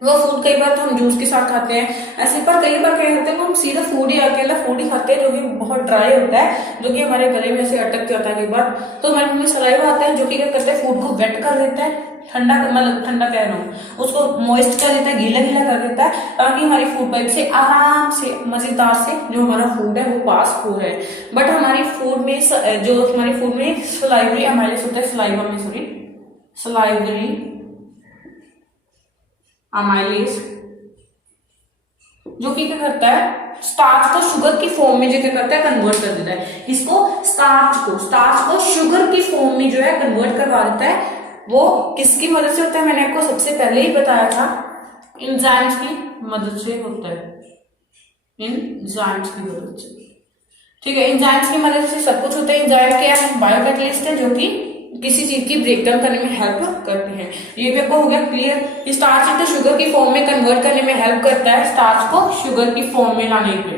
वो फूड कई बार तो हम जूस के साथ खाते हैं ऐसे, पर कई बार क्या होता है हम सीधा फूड ही अकेला फूड ही खाते हैं, जो कि बहुत ड्राई होता है, जो कि हमारे गले में से अटक जाता है कई बार। तो हमारे मुंह में सलाइवा आता है, जो कि क्या करता है? फूड को वेट कर देता है, ठंडा कह रहा हूँ, उसको मॉइस्ट कर देता है, गीला कर देता है, ताकि हमारी फूड पाइप से आराम से मजेदार से जो हमारा फूड है वो पास हो रहा है। बट हमारी फूड में सलाइवरी अमाइलेज होता है, सलाइवरी अमाइलेज, जो कि क्या करता है? स्टार्च को शुगर की फॉर्म में जो क्या करता है? कन्वर्ट कर देता है। इसको स्टार्च को शुगर की फॉर्म में जो है कन्वर्ट करवा देता है। वो किसकी मदद से होता है? मैंने आपको सबसे पहले ही बताया था, एंजाइम्स की मदद से होता है, एंजाइम्स की मदद से, ठीक है। एंजाइम्स की मदद से सब कुछ होता है। एंजाइम क्या है? बायोकैटलिस्ट है, जो कि किसी चीज की ब्रेकडाउन करने में हेल्प करते हैं। ये भी आपको हो गया क्लियर। स्टार्च को शुगर की फॉर्म में कन्वर्ट करने में हेल्प करता है, स्टार्च को शुगर की फॉर्म में लाने पे,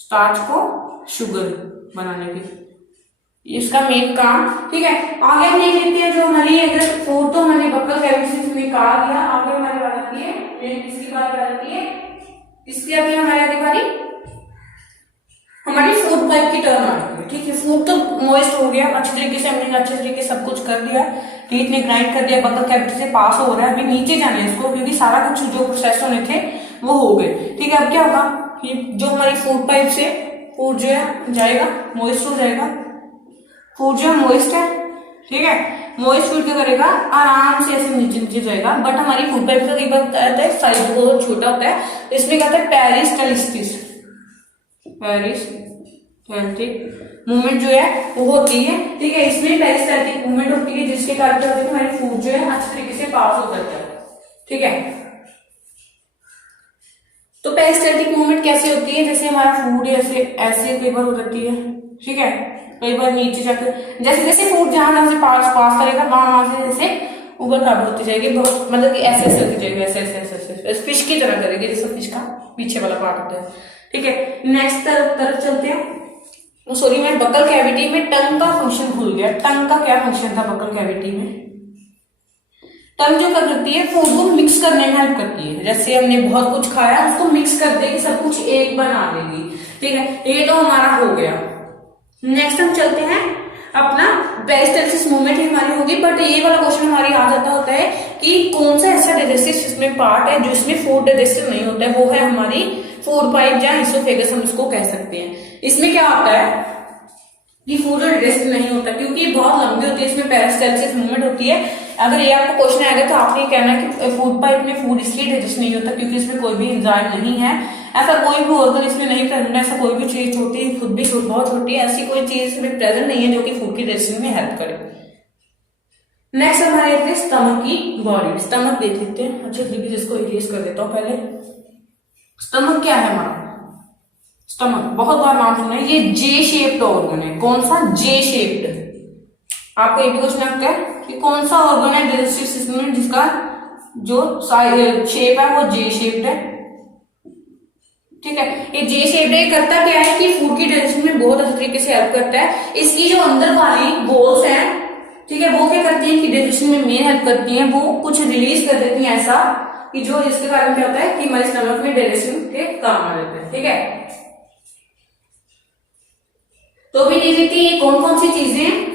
स्टार्च को शुगर बनाने के, इसका मेन काम, ठीक है। आगे हम देख लेते हैं जो हमारी अगर फूड तो हमने बक्कल कैविटी से निकाल दिया, आगे हमारी बात आती है किसकी बात आती है? इसकी आती है हमारी बारी हमारी फूड पाइप की टर्न आती है, ठीक है। फूड तो मॉइस्ट हो गया, अच्छी तरीके से हमने अच्छे तरीके से सब कुछ कर दिया, टीथ ने ग्राइंड कर दिया, बक्कल कैविटी से पास हो रहा है, अभी नीचे जाने इसको, क्योंकि सारा कुछ जो प्रोसेस होने थे वो हो गए, ठीक है। अब क्या होगा? ये जो हमारी फूड पाइप से फूड जो है जाएगा, मॉइस्ट हो जाएगा, फूड जो है मॉइस्ट है, ठीक है। मॉइस्ट फूड क्या करेगा? आराम से ऐसे नीचे जाएगा। बट हमारी फूड पाइप का कई बार आता है साइज बहुत छोटा होता है, तो इसमें क्या होता है? पेरिस्टाल्टिस मूवमेंट जो है वो होती है, ठीक है। इसमें पेरिस्टाल्टिक मूवमेंट होती है, जिसके कारण क्या होता है? हमारी फूड जो है अच्छे तरीके से पास हो जाता है, ठीक है। तो पेरिस्टाल्टिक मूवमेंट कैसे होती है? जैसे हमारा फूड ऐसे कई बार हो जाती है, ठीक है। कई बार नीचे जाकर जैसे फूड जहां से पास करेगा वहां से जैसे ऊपर बराबर होती जाएगी, बहुत मतलब कि ऐसे होती जाएगी, ऐसे फिश की तरह करेगी, जैसे फिश का पीछे वाला पार्ट होता है, ठीक है। नेक्स्ट तरफ चलते हैं। सॉरी, मैं बक्कल कैविटी में टंग का फंक्शन भूल गया। टंग का क्या फंक्शन था बक्कल कैविटी में? टंग जो कर करती है फूड को मिक्स करने में हेल्प करती है। जैसे हमने बहुत कुछ खाया, उसको मिक्स कर देगी, सब कुछ एक बना देगी, ठीक है। ये तो हमारा हो गया। नेक्स्ट हम चलते हैं अपना पेरिस्टाल्टिस मूवमेंट ही हमारी होगी, बट ये वाला क्वेश्चन हमारी आ जाता होता है कि कौन सा ऐसा डाइजेस्टिव सिस्टम पार्ट है जिसमें फूड डाइजेस्टिव नहीं होता है? वो है हमारी फूड पाइप या इसोफेगस, हम इसको कह सकते हैं। इसमें क्या होता है कि फूड डाइजेस्टिव नहीं होता, क्योंकि बहुत लंबी होती है, इसमें पेरिस्टाल्टिस मूवमेंट होती है। अगर ये आपको क्वेश्चन आएगा तो आपने कहना है कि फूड पाइप में फूड इसलिए डाइजेस्ट नहीं होता क्योंकि इसमें कोई भी एंजाइम नहीं है, ऐसा कोई भी ऑर्गन इसमें नहीं प्रेजेंट है, ऐसा कोई भी चीज छोटी, खुद भी बहुत छोटी है, ऐसी कोई चीज इसमें प्रेजेंट नहीं है जो कि फूड की डाइजेशन में हेल्प करे। नेक्स्ट हमारे आते हैं स्टमक की बॉडी। स्टमक देख लेते हैं अच्छे तरीके से, इसको इरेज कर देता हूं पहले। स्टमक क्या है हमारा? स्टमक बहुत बार नाम सुना है, ये जे शेप्ड ऑर्गन है। कौन सा? जे शेप्ड। आपको ये भी क्वेश्चन लगता है कि कौन सा ऑर्गन है डाइजेस्टिव सिस्टम में जिसका जो शेप है वो जे शेप्ड है। ठीक है, ये जे शेप्ड है, करता क्या है कि फूड की डाइजेशन में बहुत अच्छे तरीके से हेल्प करता है। इसकी जो अंदर वाली वॉल्स हैं, ठीक है, वो क्या करती है कि डाइजेशन में मेन हेल्प करती है, वो कुछ रिलीज कर देती है ऐसा कि जो जिसके कारण क्या होता है कि हमारे स्टमक में डाइजेशन के काम आ जाता है। ठीक है, तो भी देख लेते हैं कौन कौन सी चीजें।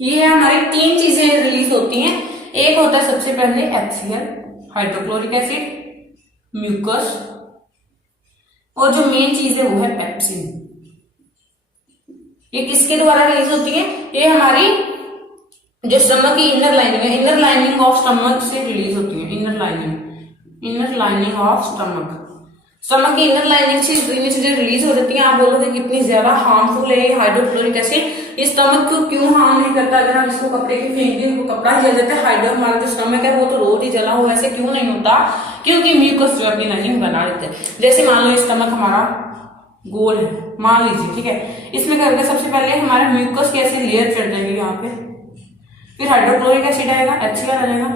ये है हमारी 3 चीजें रिलीज होती हैं। एक होता है सबसे पहले HCl, हाइड्रोक्लोरिक एसिड, म्यूकस, और जो मेन चीज है वो है पेप्सिन। ये किसके द्वारा रिलीज होती है? ये हमारी जो स्टमक की इनर लाइनिंग है, इनर लाइनिंग ऑफ स्टमक से रिलीज होती है। Inner lining of stomach, stomach की इनर लाइनिंग से चीजें रिलीज हो जाती हैं। आप बोलोगे कितनी ज्यादा हार्मफुल है ये हाइड्रोक्लोरिक एसिड, इस स्टमक को क्यों हार्म नहीं करता? अगर हम इसको कपड़े की फेंक दें तो कपड़ा ही जल जाता है। हमारा जो स्टमक है वो तो रोज ही जला हुआ, ऐसे क्यों नहीं होता? क्योंकि म्यूकस जो अपनी लाइनिंग बना लेते हैं। जैसे मान लो स्टमक हमारा गोल है, मान लीजिए, ठीक है, इसमें करके सबसे पहले हमारे म्यूकस की ऐसी लेयर चढ़ जाएगी यहाँ पे, फिर हाइड्रोक्लोरिक एसिड आएगा, HCl आ जाएगा,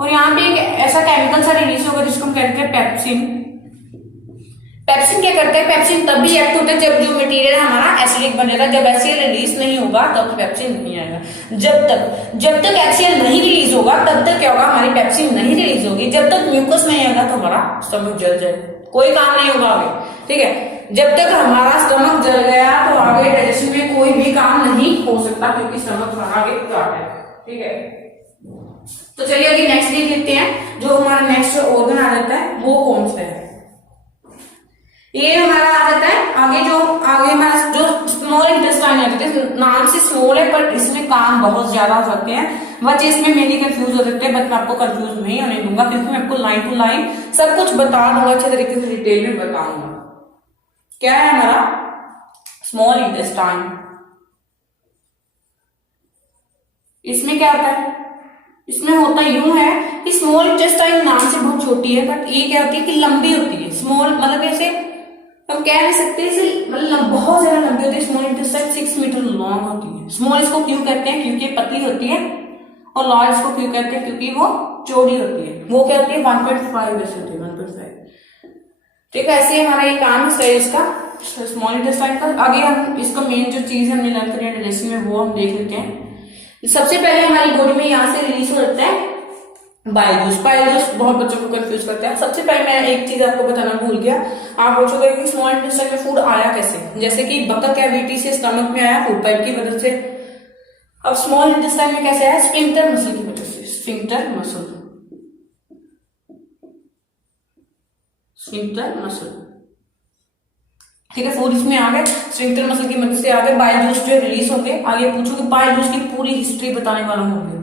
और यहाँ पे एक ऐसा केमिकल सा रिलीज होगा जिसको हम कहते हैं पेप्सिन। पेप्सिन क्या करता है? पेप्सिन तब भी एक्ट होता है जब जो मटेरियल हमारा एसिडिक बनेगा। जब HCl रिलीज नहीं होगा तब पेप्सिन नहीं आएगा। जब तक HCl नहीं रिलीज होगा तब तक क्या होगा? हमारी पेप्सिन नहीं रिलीज होगी। जब तक म्यूकस नहीं आएगा तो हमारा स्टमक जल जाएगा, कोई काम नहीं होगा आगे। ठीक है, जब तक हमारा स्टमक जल गया तो आगे डाइजेशन में कोई भी काम नहीं हो सकता, क्योंकि स्टमक हमारा आगे काट है। ठीक है, तो चलिए अभी नेक्स्ट देख लेते हैं। जो हमारा नेक्स्ट ऑर्गन आ जाता है वो कौन सा है? ये हमारा आ जाता है आगे हमारा जो स्मॉल इंटेस्टाइन है। नाम से स्मॉल है पर इसमें काम बहुत ज्यादा हो सकते हैं। बच्चे इसमें मेनली कंफ्यूज हो सकते हैं, बट मैं आपको कंफ्यूज नहीं होने दूंगा, क्योंकि मैं आपको लाइन टू लाइन सब कुछ बता दूंगा, अच्छे तरीके से डिटेल में बताऊंगा। क्या है हमारा स्मॉल इंटेस्टाइन? इसमें क्या होता है? इसमें होता यूं है कि स्मॉल इंटेस्टाइन नाम से बहुत छोटी है, बट ये क्या होती है कि लंबी होती है। स्मॉल मतलब ऐसे हम कह नहीं सकते, इसे मतलब बहुत ज्यादा लंबी होती है। स्मॉल इंटेस्टाइन 6 मीटर लॉन्ग होती है। स्मॉल इसको क्यों कहते हैं? क्योंकि पतली होती है, और लार्ज इसको क्यों कहते हैं? क्योंकि वो चौड़ी होती है। वो क्या होती है? 1.5 ऐसे होती है, 1.5। ठीक है, ऐसे हमारा ये काम है इसका स्मॉल इंटेस्टाइन का। आगे हम इसका मेन जो चीज हमने लर्न करी डाइजेशन में वो हम देख लेते हैं। सबसे पहले हमारी बॉडी में यहाँ से रिलीज हो जाता है बाइल जूस। बाइल जूस बहुत बच्चों को कंफ्यूज करते हैं। सबसे पहले मैं एक चीज आपको बताना भूल गया, आप पूछोगे कि स्मॉल इंटेस्टाइन में फूड आया कैसे? जैसे कि बतख कैविटी से स्टमक में आया फूड पाइप की वजह से। अब स्मॉल इंटेस्टाइन में कैसे आया? स्फिंक्टर मसल की वजह से। स्फिंक्टर मसल, ठीक है, फूड इसमें आ गए, स्फिंक्टर मसल की मदद से आ गए, बाइल जूस जो रिलीज होंगे। आगे पूछोगे बाइल जूस की पूरी हिस्ट्री बताने वाला हूँ।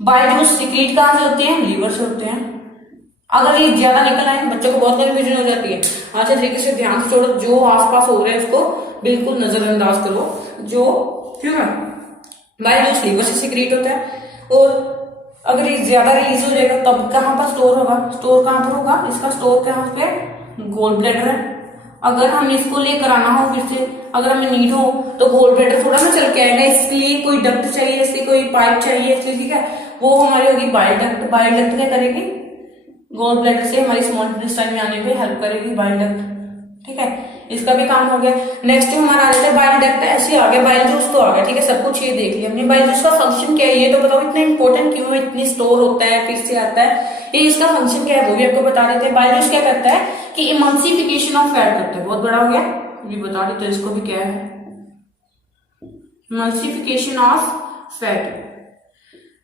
बाइल जूस सिक्रीट कहां से होते हैं? लीवर से होते हैं। अगर ये ज्यादा निकल आए बच्चों को बहुत कंफ्यूजन हो जाती है। अच्छे तरीके से ध्यान से छोड़ो, जो आसपास हो रहा है उसको बिल्कुल नजरअंदाज करो। जो क्यों है बाइल जूस लीवर से सिक्रीट होता है, और अगर ये ज्यादा रिलीज हो जाएगा तब कहां पर स्टोर होगा? स्टोर कहां पर होगा? इसका स्टोर कहां पे? गोल ब्लैडर है। अगर हम इसको लेकर आना हो फिर से, अगर हमें नीड हो तो गोल ब्लैडर थोड़ा ना चल के आएगा, इसके लिए कोई डक्ट चाहिए, इसलिए कोई पाइप चाहिए, इसलिए ठीक है, वो हमारी होगी बाइल डक्ट। बाइल डक्ट क्या करेगी? गोल ब्लैडर से हमारी स्मॉल इंटेस्टाइन में आने पे हेल्प करेगी बाइल डक्ट। ठीक है, इसका भी काम हो गया। नेक्स्ट हमारा आ जाता है बाइल डक्ट। ऐसे आ गया, बाइल जूस तो आ गया। ठीक है, सब कुछ ये देख लिया हमने। बाइल जूस का फंक्शन क्या है ये तो बताओ, इतना इंपॉर्टेंट क्यों है? इतनी स्टोर होता है फिर से आता है, ये इसका फंक्शन क्या है वो भी आपको बता देते हैं। बाइल जूस क्या करता है कि इमल्सिफिकेशन ऑफ फैट करता है। बहुत बड़ा हो गया, ये बता देते हैं इसको भी क्या है। Emulsification of fat.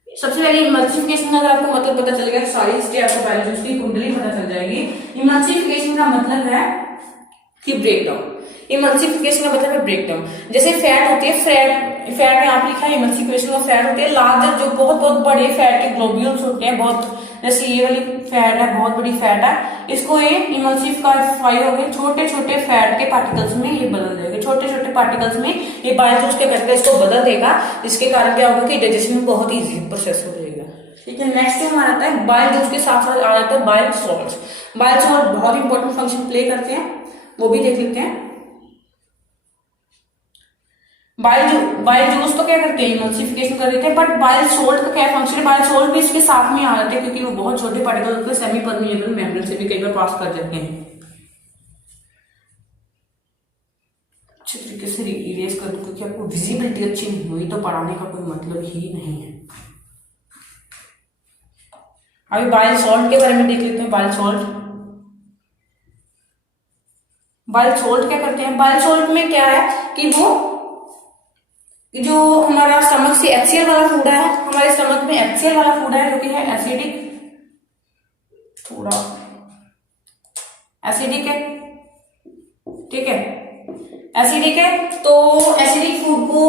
सबसे पहले इमल्सिफिकेशन अगर आपको मतलब पता चल गया, सारी हिस्ट्री आपको बाइल जूस की कुंडली पता चल जाएगी। इमल्सिफिकेशन का मतलब है कि ब्रेकडाउन। इमल्सिफिकेशन का मतलब है ब्रेक डाउन। जैसे फैट होती है, फैट में आप लिखा है इमल्सिफिकेशन का फैट होती है लार्जर, जो बहुत बहुत बड़े फैट के ग्लोब्यूल्स होते हैं, बहुत, जैसे ये वाली फैट है, बहुत बड़ी फैट है, इसको ये इमल्सिफाई हो गए छोटे छोटे फैट के पार्टिकल्स में ये बदल देगा, छोटे छोटे पार्टिकल्स में ये बाइल जूस के करके इसको बदल देगा, जिसके कारण क्या होगा कि डाइजेशन में बहुत ईजी प्रोसेस हो जाएगा। ठीक है, नेक्स्ट जो हमारा आता है बाइल जूस के साथ साथ आ जाता है बाइल सॉल्ट। बाइल सॉल्ट बहुत इंपॉर्टेंट फंक्शन प्ले करते हैं, वो भी देख लेते हैं। बाइल जूस तो क्या करते हैं, इमल्सिफिकेशन कर देते हैं, बट बाइल सोल्ट का क्या फंक्शन है, बाइल सोल्ट भी इसके साथ में आ जाते हैं, क्योंकि वो बहुत छोटे पार्टिकल होते हैं, सेमी परमिएबल मेम्ब्रेन से भी कई बार पास कर जाते हैं। अच्छे तरीके से इरेज कर दो, क्योंकि आपको विजिबिलिटी अच्छी नहीं हुई तो पढ़ाने का कोई मतलब ही नहीं है। अभी बाइल सॉल्ट के बारे में देख लेते हैं। बाइल सॉल्ट क्या करते हैं, बाइल सॉल्ट में क्या है कि वो जो हमारा स्टमक से HCl वाला फूड है, हमारे स्टमक में HCl वाला फूड है जो कि है एसिडिक, थोड़ा एसिडिक है, ठीक है, एसिडिक है, तो एसिडिक फूड को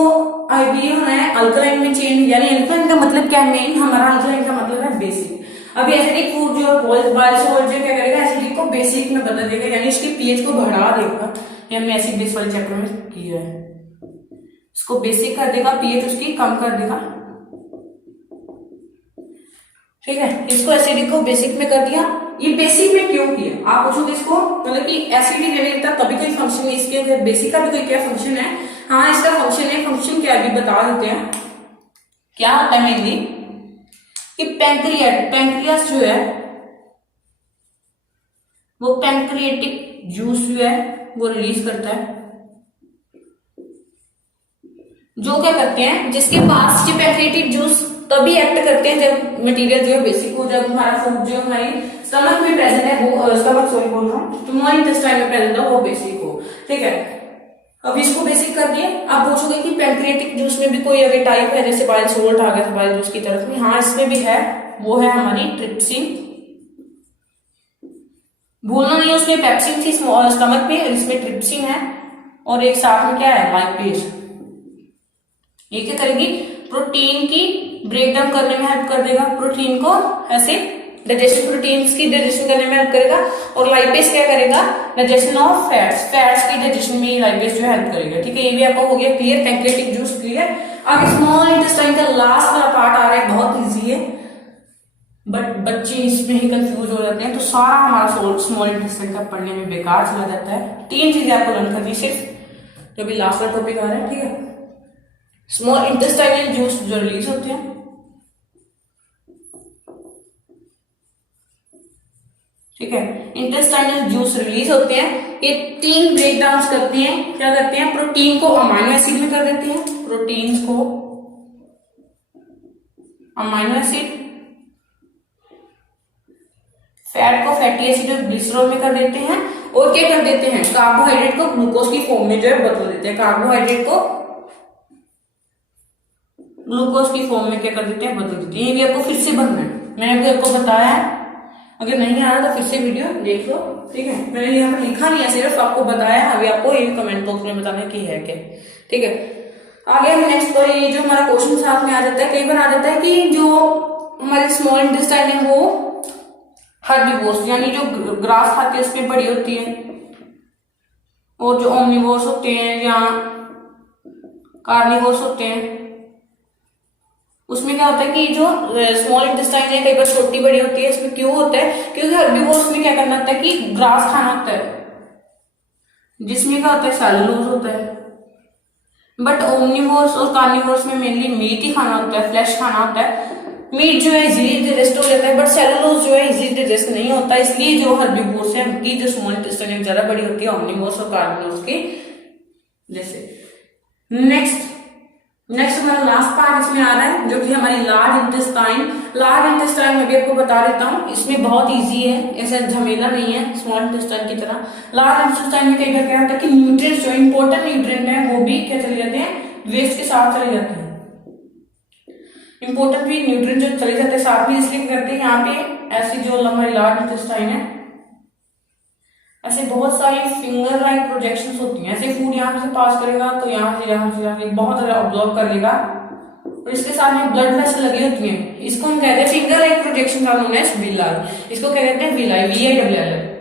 आइडिया होना है अल्कलाइन में चेंज, यानी अल्कलाइन का मतलब क्या है, मेन हमारा अल्कलाइन का मतलब है बेसिक। अभी एसिडिक फूड जो बाइल सॉल्ट जो क्या करेगा, एसिडिक को बेसिक में बदल देगा, यानी इसके पीएच को बढ़ा देगा। ये हमने एसिड बेस वाले चैप्टर में किया है, इसको बेसिक कर देगा, पीएच उसकी कम कर देगा। ठीक है, इसको एसिडिक को बेसिक में कर दिया। ये बेसिक में क्यों किया आप पूछोगे, इसको मतलब कि एसिडिक रहने देता तभी कोई फंक्शन है, इसके बेसिक का भी कोई क्या फंक्शन है, हाँ इसका फंक्शन है, फंक्शन क्या अभी बता देते हैं। क्या होता है मेनली कि पैंक्रियास जो है वो पैंक्रिएटिक जूस जो है वो रिलीज करता है, जो क्या करते हैं, जिसके पास जो पैंक्रिएटिक जूस तभी एक्ट करते हैं जब मटेरियल जो है बेसिक हो, जब हमारा फूड जो हमारी स्टमक में प्रेजेंट है वो स्टमक सॉरी बोल रहा हूँ, स्मॉल इंटेस्टाइन में प्रेजेंट है वो बेसिक हो। ठीक है, अब इसको बेसिक कर दिए। आप पूछोगे कि पैंक्रिएटिक जूस में भी कोई अगर टाइप है, जैसे बाइल सॉल्ट आ गया था बाइल जूस की तरफ में, हाँ इसमें भी है, वो है हमारी ट्रिप्सिन। भूलना नहीं, उसमें पेप्सिन थी स्टमक पे, इसमें ट्रिप्सिन है, और एक साथ में क्या है, लाइपेज। ये क्या करेगी, प्रोटीन की ब्रेक डाउन करने में हेल्प कर देगा, प्रोटीन को ऐसे डाइजेशन, प्रोटीन्स की डाइजेशन करने में हेल्प करेगा, और लाइपेज क्या करेगा, डाइजेशन ऑफ फैट्स की डाइजेशन में लाइपेज जो हेल्प करेगा। ठीक है, ये भी आपको हो गया क्लियर, पैंक्रिएटिक जूस क्लियर। अब स्मॉल इंटेस्टाइन का लास्ट वाला पार्ट आ रहा है, बहुत इजी है बट बच्चे इसमें ही कंफ्यूज हो जाते हैं, तो सारा हमारा स्मॉल इंटेस्टाइन का पढ़ने में बेकार चला जाता है। 3 चीजें आपको लर्न करनी सिर्फ, जो भी लास्ट वाला टॉपिक आ रहा है। ठीक है, स्मॉल इंटेस्टाइनल जूस जो रिलीज होते हैं, ठीक है, इंटेस्टाइनल जूस रिलीज होते हैं, ये 3 ब्रेक डाउन करते हैं। क्या करते हैं, प्रोटीन को अमाइनो एसिड में कर देते हैं, प्रोटीन्स को अमाइनो एसिड, फैट को फैटी एसिड और ग्लिसरॉल में कर देते हैं, और क्या कर देते हैं, कार्बोहाइड्रेट को ग्लूकोज की फॉर्म में जो है बदल देते हैं, कार्बोहाइड्रेट को ग्लूकोज की फॉर्म में क्या कर देते हैं, बदल देते हैं। ये भी आपको फिर से बनना है, मैंने अभी आपको बताया है, अगर नहीं आ रहा तो फिर से वीडियो देख लो। ठीक है, मैंने यहाँ पर लिखा नहीं है, सिर्फ आपको बताया, अभी आपको ये कमेंट बॉक्स में बताना की है क्या। ठीक है, आगे हम नेक्स्ट पर, ये जो हमारा क्वेश्चन साथ में आ जाता है, कई बार आ जाता है कि जो हमारे स्मॉल इंटेस्टाइन है वो हर्बीवोर्स यानी जो ग्रास खाते हैं उसमें बड़ी होती है, और जो ओमनिवोर्स होते हैं या कार्निवोर्स होते हैं उसमें क्या होता है कि जो स्मॉल इंटेस्टाइन है कई बार छोटी बड़ी होती है। इसमें क्यों होता है, क्योंकि हर्बीवोर्स में क्या करना होता है कि ग्रास खाना होता है, जिसमें क्या होता है, सेलुलोज होता है, बट ओमनिवोर्स और कार्निवोर्स में मेनली मीट ही खाना होता है, फ्लैश खाना होता है। मीट जो है इजीली डाइजेस्ट हो जाता है, बट सेलुलोज जो है इजीली डाइजेस्ट नहीं होता, इसलिए जो हर्बीवोर्स है उनकी जो स्मॉल इंटेस्टाइन ज्यादा बड़ी होती है ओमनिवोर्स और कार्निवोर्स की जैसे। नेक्स्ट हमारा लास्ट पार्ट इसमें आ रहा है, जो कि हमारी लार्ज इंटेस्टाइन में भी आपको बता देता हूँ, इसमें बहुत इजी है, ऐसा झमेला नहीं है स्मॉल इंटेस्टाइन की तरह। लार्ज इंटेस्टाइन में कई बार क्या होता है कि न्यूट्रिएंट्स जो इंपॉर्टेंट न्यूट्रिएंट है वो भी क्या चले जाते हैं, वेस्ट के साथ चले जाते हैं, इंपॉर्टेंट भी न्यूट्रिएंट जो चले जाते हैं साथ में, इसलिए करते हैं यहाँ पे ऐसी जो हमारी लार्ज इंटेस्टाइन है ऐसे बहुत सारी फिंगर लाइक प्रोजेक्शंस होती हैं। ऐसे फूड यहाँ से पास करेगा तो यहाँ से बहुत ज्यादा ऑब्जॉर्व कर लेगा और इसके साथ में ब्लड वेसल लगी होती हैं। इसको हम कहते हैं फिंगर लाइक प्रोजेक्शन का नोन एज विलाई। इसको क्या कहते हैं? Villi, VILL।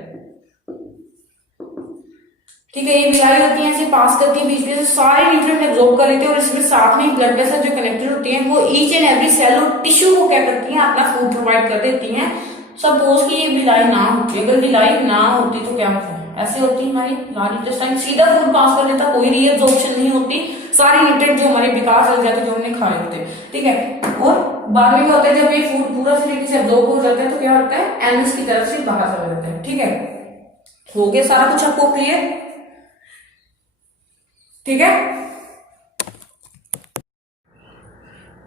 ठीक है, ये विलाई होती है, ऐसे पास करके बीच में से सारे न्यूट्रिएंट एब्जॉर्ब कर लेते हैं और इसमें साथ में ब्लड वेसल जो कनेक्टेड होती हैं वो ईच एंड एवरी सेल और टिश्यू को क्या करती हैं? अपना फूड प्रोवाइड कर देती हैं। सपोज कि ये विलाई ना होती, अगर विलाई ना होती तो क्या होता है? ऐसे होती है हमारी लार्ज इंटेस्टाइन, सीधा फूड पास कर देता, कोई रीअब्जॉर्प्शन नहीं होती, सारे न्यूट्रिएंट जो हमारे विकास हो जाते जो हमने खाए होते। ठीक है, और बाद में क्या होता है? जब ये फूड पूरा तरीके से एब्जॉर्ब हो जाता है तो क्या होता है? एनस की तरफ से बाहर चला जाता है। ठीक है, हो गया सारा कुछ आपको क्लियर? ठीक है,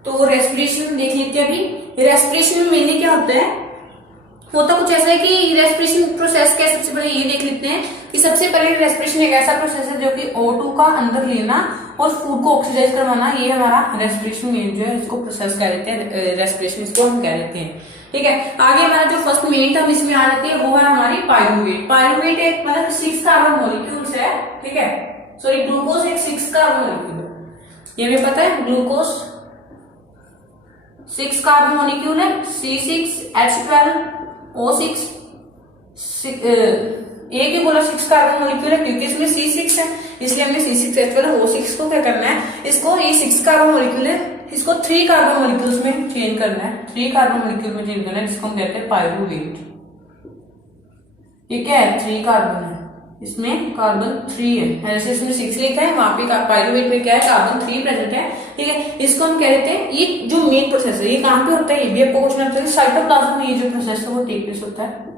तो रेस्पिरेशन देख लेते हैं अभी। रेस्पिरेशन में मेनली क्या होता है? होता कुछ ऐसा है कि रेस्पिरेशन प्रोसेस क्या, सबसे पहले ये देख लेते हैं कि सबसे पहले रेस्पिरेशन एक ऐसा प्रोसेस है जो कि O2 का अंदर लेना और फूड को ऑक्सीडाइज करवाना, ये हमारा रेस्पिरेशन मेन जो है इसको प्रोसेस कह देते हैं, रेस्पिरेशन इसको हम कह देते हैं। ठीक है, आगे हमारा जो फर्स्ट मेन टर्म इसमें आ जाती है वो है हमारी पायरुवेट। पायरुवेट एक मतलब 6 कार्बन मॉलिक्यूल्स है। ठीक है, सॉरी ग्लूकोज एक 6 कार्बन मॉलिक्यूल, ये हमें पता है। ग्लूकोज 6 कार्बन मॉलिक्यूल है, C6H12O6। एक ही बोला 6 कार्बन मॉलिक्यूल है क्योंकि इसमें C6 है, इसलिए हमने C6H12O6 को क्या करना है? इसको ये 6 कार्बन मॉलिक्यूल है, इसको 3 कार्बन मॉलिक्यूल्स में चेंज करना है। 3 कार्बन मॉलिक्यूल में चेंज करना है, जिसको हम कहते हैं पायरुवेट। ये क्या है? 3 कार्बन है, इसमें कार्बन 3 है, जैसे इसमें 6 लिखा है वहां पे पायरुवेट में क्या है? कार्बन 3 प्रेजेंट है। ठीक है, इसको हम कह देते हैं, ये जो मेन प्रोसेस है ये कहां पे होता है? ये भी आपको क्वेश्चन आता है। साइटोप्लाज्म में ये जो प्रोसेस है वो टेक प्लेस होता है।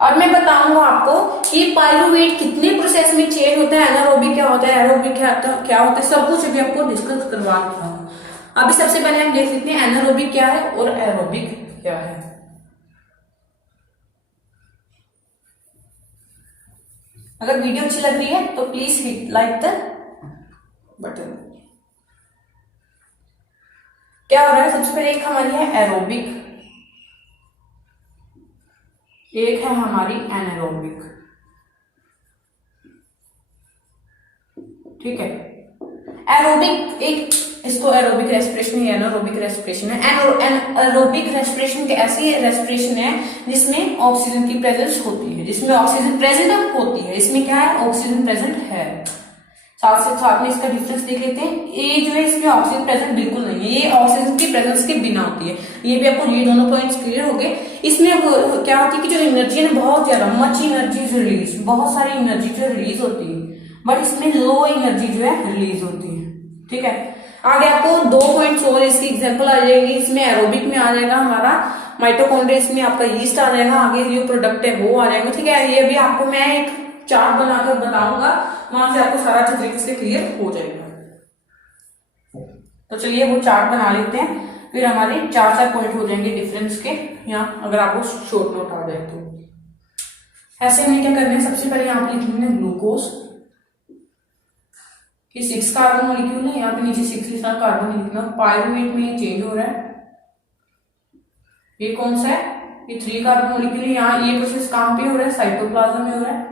अब मैं बताऊंगा आपको कि पायरुवेट कितने प्रोसेस में चेंज होता है, एनारोबिक क्या होता है, एरोबिक क्या होता है, सब कुछ अभी आपको डिस्कस करवा रहा हूं। अभी सबसे पहले हम देख लेते हैं एनारोबिक क्या है और एरोबिक क्या है। अगर वीडियो अच्छी लग रही है तो please hit like the button. क्या हो रहा है? सबसे पहले एक हमारी है एरोबिक, एक है हमारी एनारोबिक। ठीक है, एरोबिक एक, इसको एरोबिक रेस्पिरेशन है, एनारोबिक रेस्पिरेशन है। एरोबिक रेस्पिरेशन ऐसी रेस्पिरेशन है जिसमें ऑक्सीजन की प्रेजेंस होती है, जिसमें ऑक्सीजन प्रेजेंट होती है। इसमें क्या है? ऑक्सीजन प्रेजेंट है। साथ में इसका डिफरेंस देख लेते हैं। ये जो है इसमें ऑक्सीजन प्रेजेंट बिल्कुल नहीं है, ये ऑक्सीजन की प्रेजेंस के बिना होती है। ये भी आपको ये दोनों पॉइंट्स क्लियर हो गए। इसमें क्या होती है कि जो एनर्जी है बहुत ज्यादा मच एनर्जी रिलीज, बहुत सारी एनर्जी जो रिलीज होती है, बट इसमें लो एनर्जी जो है रिलीज होती है। ठीक है, आगे आपको 2 पॉइंट्स और इसकी एग्जांपल आ जाएगी। इसमें एरोबिक में आ जाएगा हमारा माइटोकॉन्ड्रिया, इसमें आपका यीस्ट आ जाएगा, आगे जो प्रोडक्ट है वो आ जाएगा। ठीक है, ये भी आपको मैं एक चार्ट बनाकर बताऊंगा, वहां से आपको सारा अच्छे तरीके से क्लियर हो जाएगा। तो चलिए वो चार्ट बना लेते हैं, फिर हमारे 4 पॉइंट हो जाएंगे डिफरेंस के। यहाँ अगर आपको शॉर्ट नोट आ जाए तो ऐसे में क्या करना है? सबसे पहले यहाँ पे लिखेंगे ग्लूकोज कि 6 कार्बन मॉलिक्यूल है, यहाँ पे नीचे 6 लिखना, कार्बन नहीं लिखना। पायरुवेट में चेंज हो रहा है, ये कौन सा है? ये 3 कार्बन मॉलिक्यूल है। यहाँ ये प्रोसेस कहां पे हो रहा है? साइटोप्लाज्म में हो रहा है।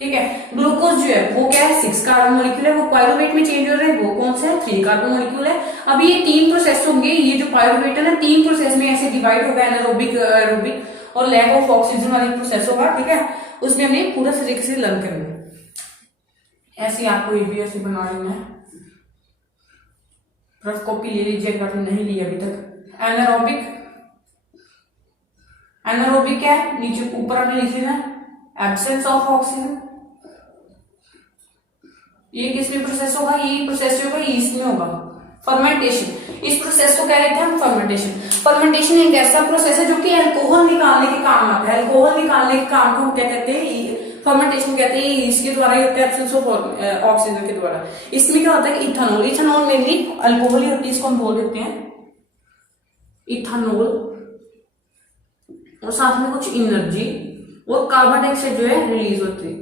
ठीक है, ग्लूकोज जो है वो क्या है? 6 कार्बन मॉलिक्यूल है, वो पायरुवेट में चेंज हो रहा है, वो कौन सा है? 3 कार्बन मॉलिक्यूल है। अब ये 3 प्रोसेस होंगे, ये जो पायरुवेट है ना 3 प्रोसेस में ऐसे डिवाइड होगा, एनारोबिक, एरोबिक और लैक ऑफ ऑक्सीजन वाली प्रोसेस होगा। ठीक है, उसमें हमें पूरा तरीके से लर्न करना है। ऐसे आपको ये भी ऐसे बना लेना है, रफ कॉपी ले लीजिए अगर नहीं ली अभी तक। एनारोबिक, एनारोबिक क्या है? नीचे ऊपर आपने लिख लेना एब्सेंस ऑफ ऑक्सीजन। ये किसमें प्रोसेस होगा? ये प्रोसेस होगा ईस्ट में होगा। फर्मेंटेशन, इस प्रोसेस को क्या कहते हैं हम? फर्मेंटेशन। फर्मेंटेशन एक ऐसा प्रोसेस है जो कि अल्कोहल निकालने के काम आता है। अल्कोहल निकालने के काम को हम क्या कहते हैं? फर्मेंटेशन कहते हैं। इसके द्वारा ही होता है, एब्सेंस ऑफ ऑक्सीजन के द्वारा। इसमें क्या होता है कि इथेनॉल, इथेनॉल मेनली अल्कोहल ही होती है, इसको हम बोल देते हैं इथेनॉल, और साथ में कुछ एनर्जी और कार्बन डाइऑक्साइड जो है रिलीज होती है।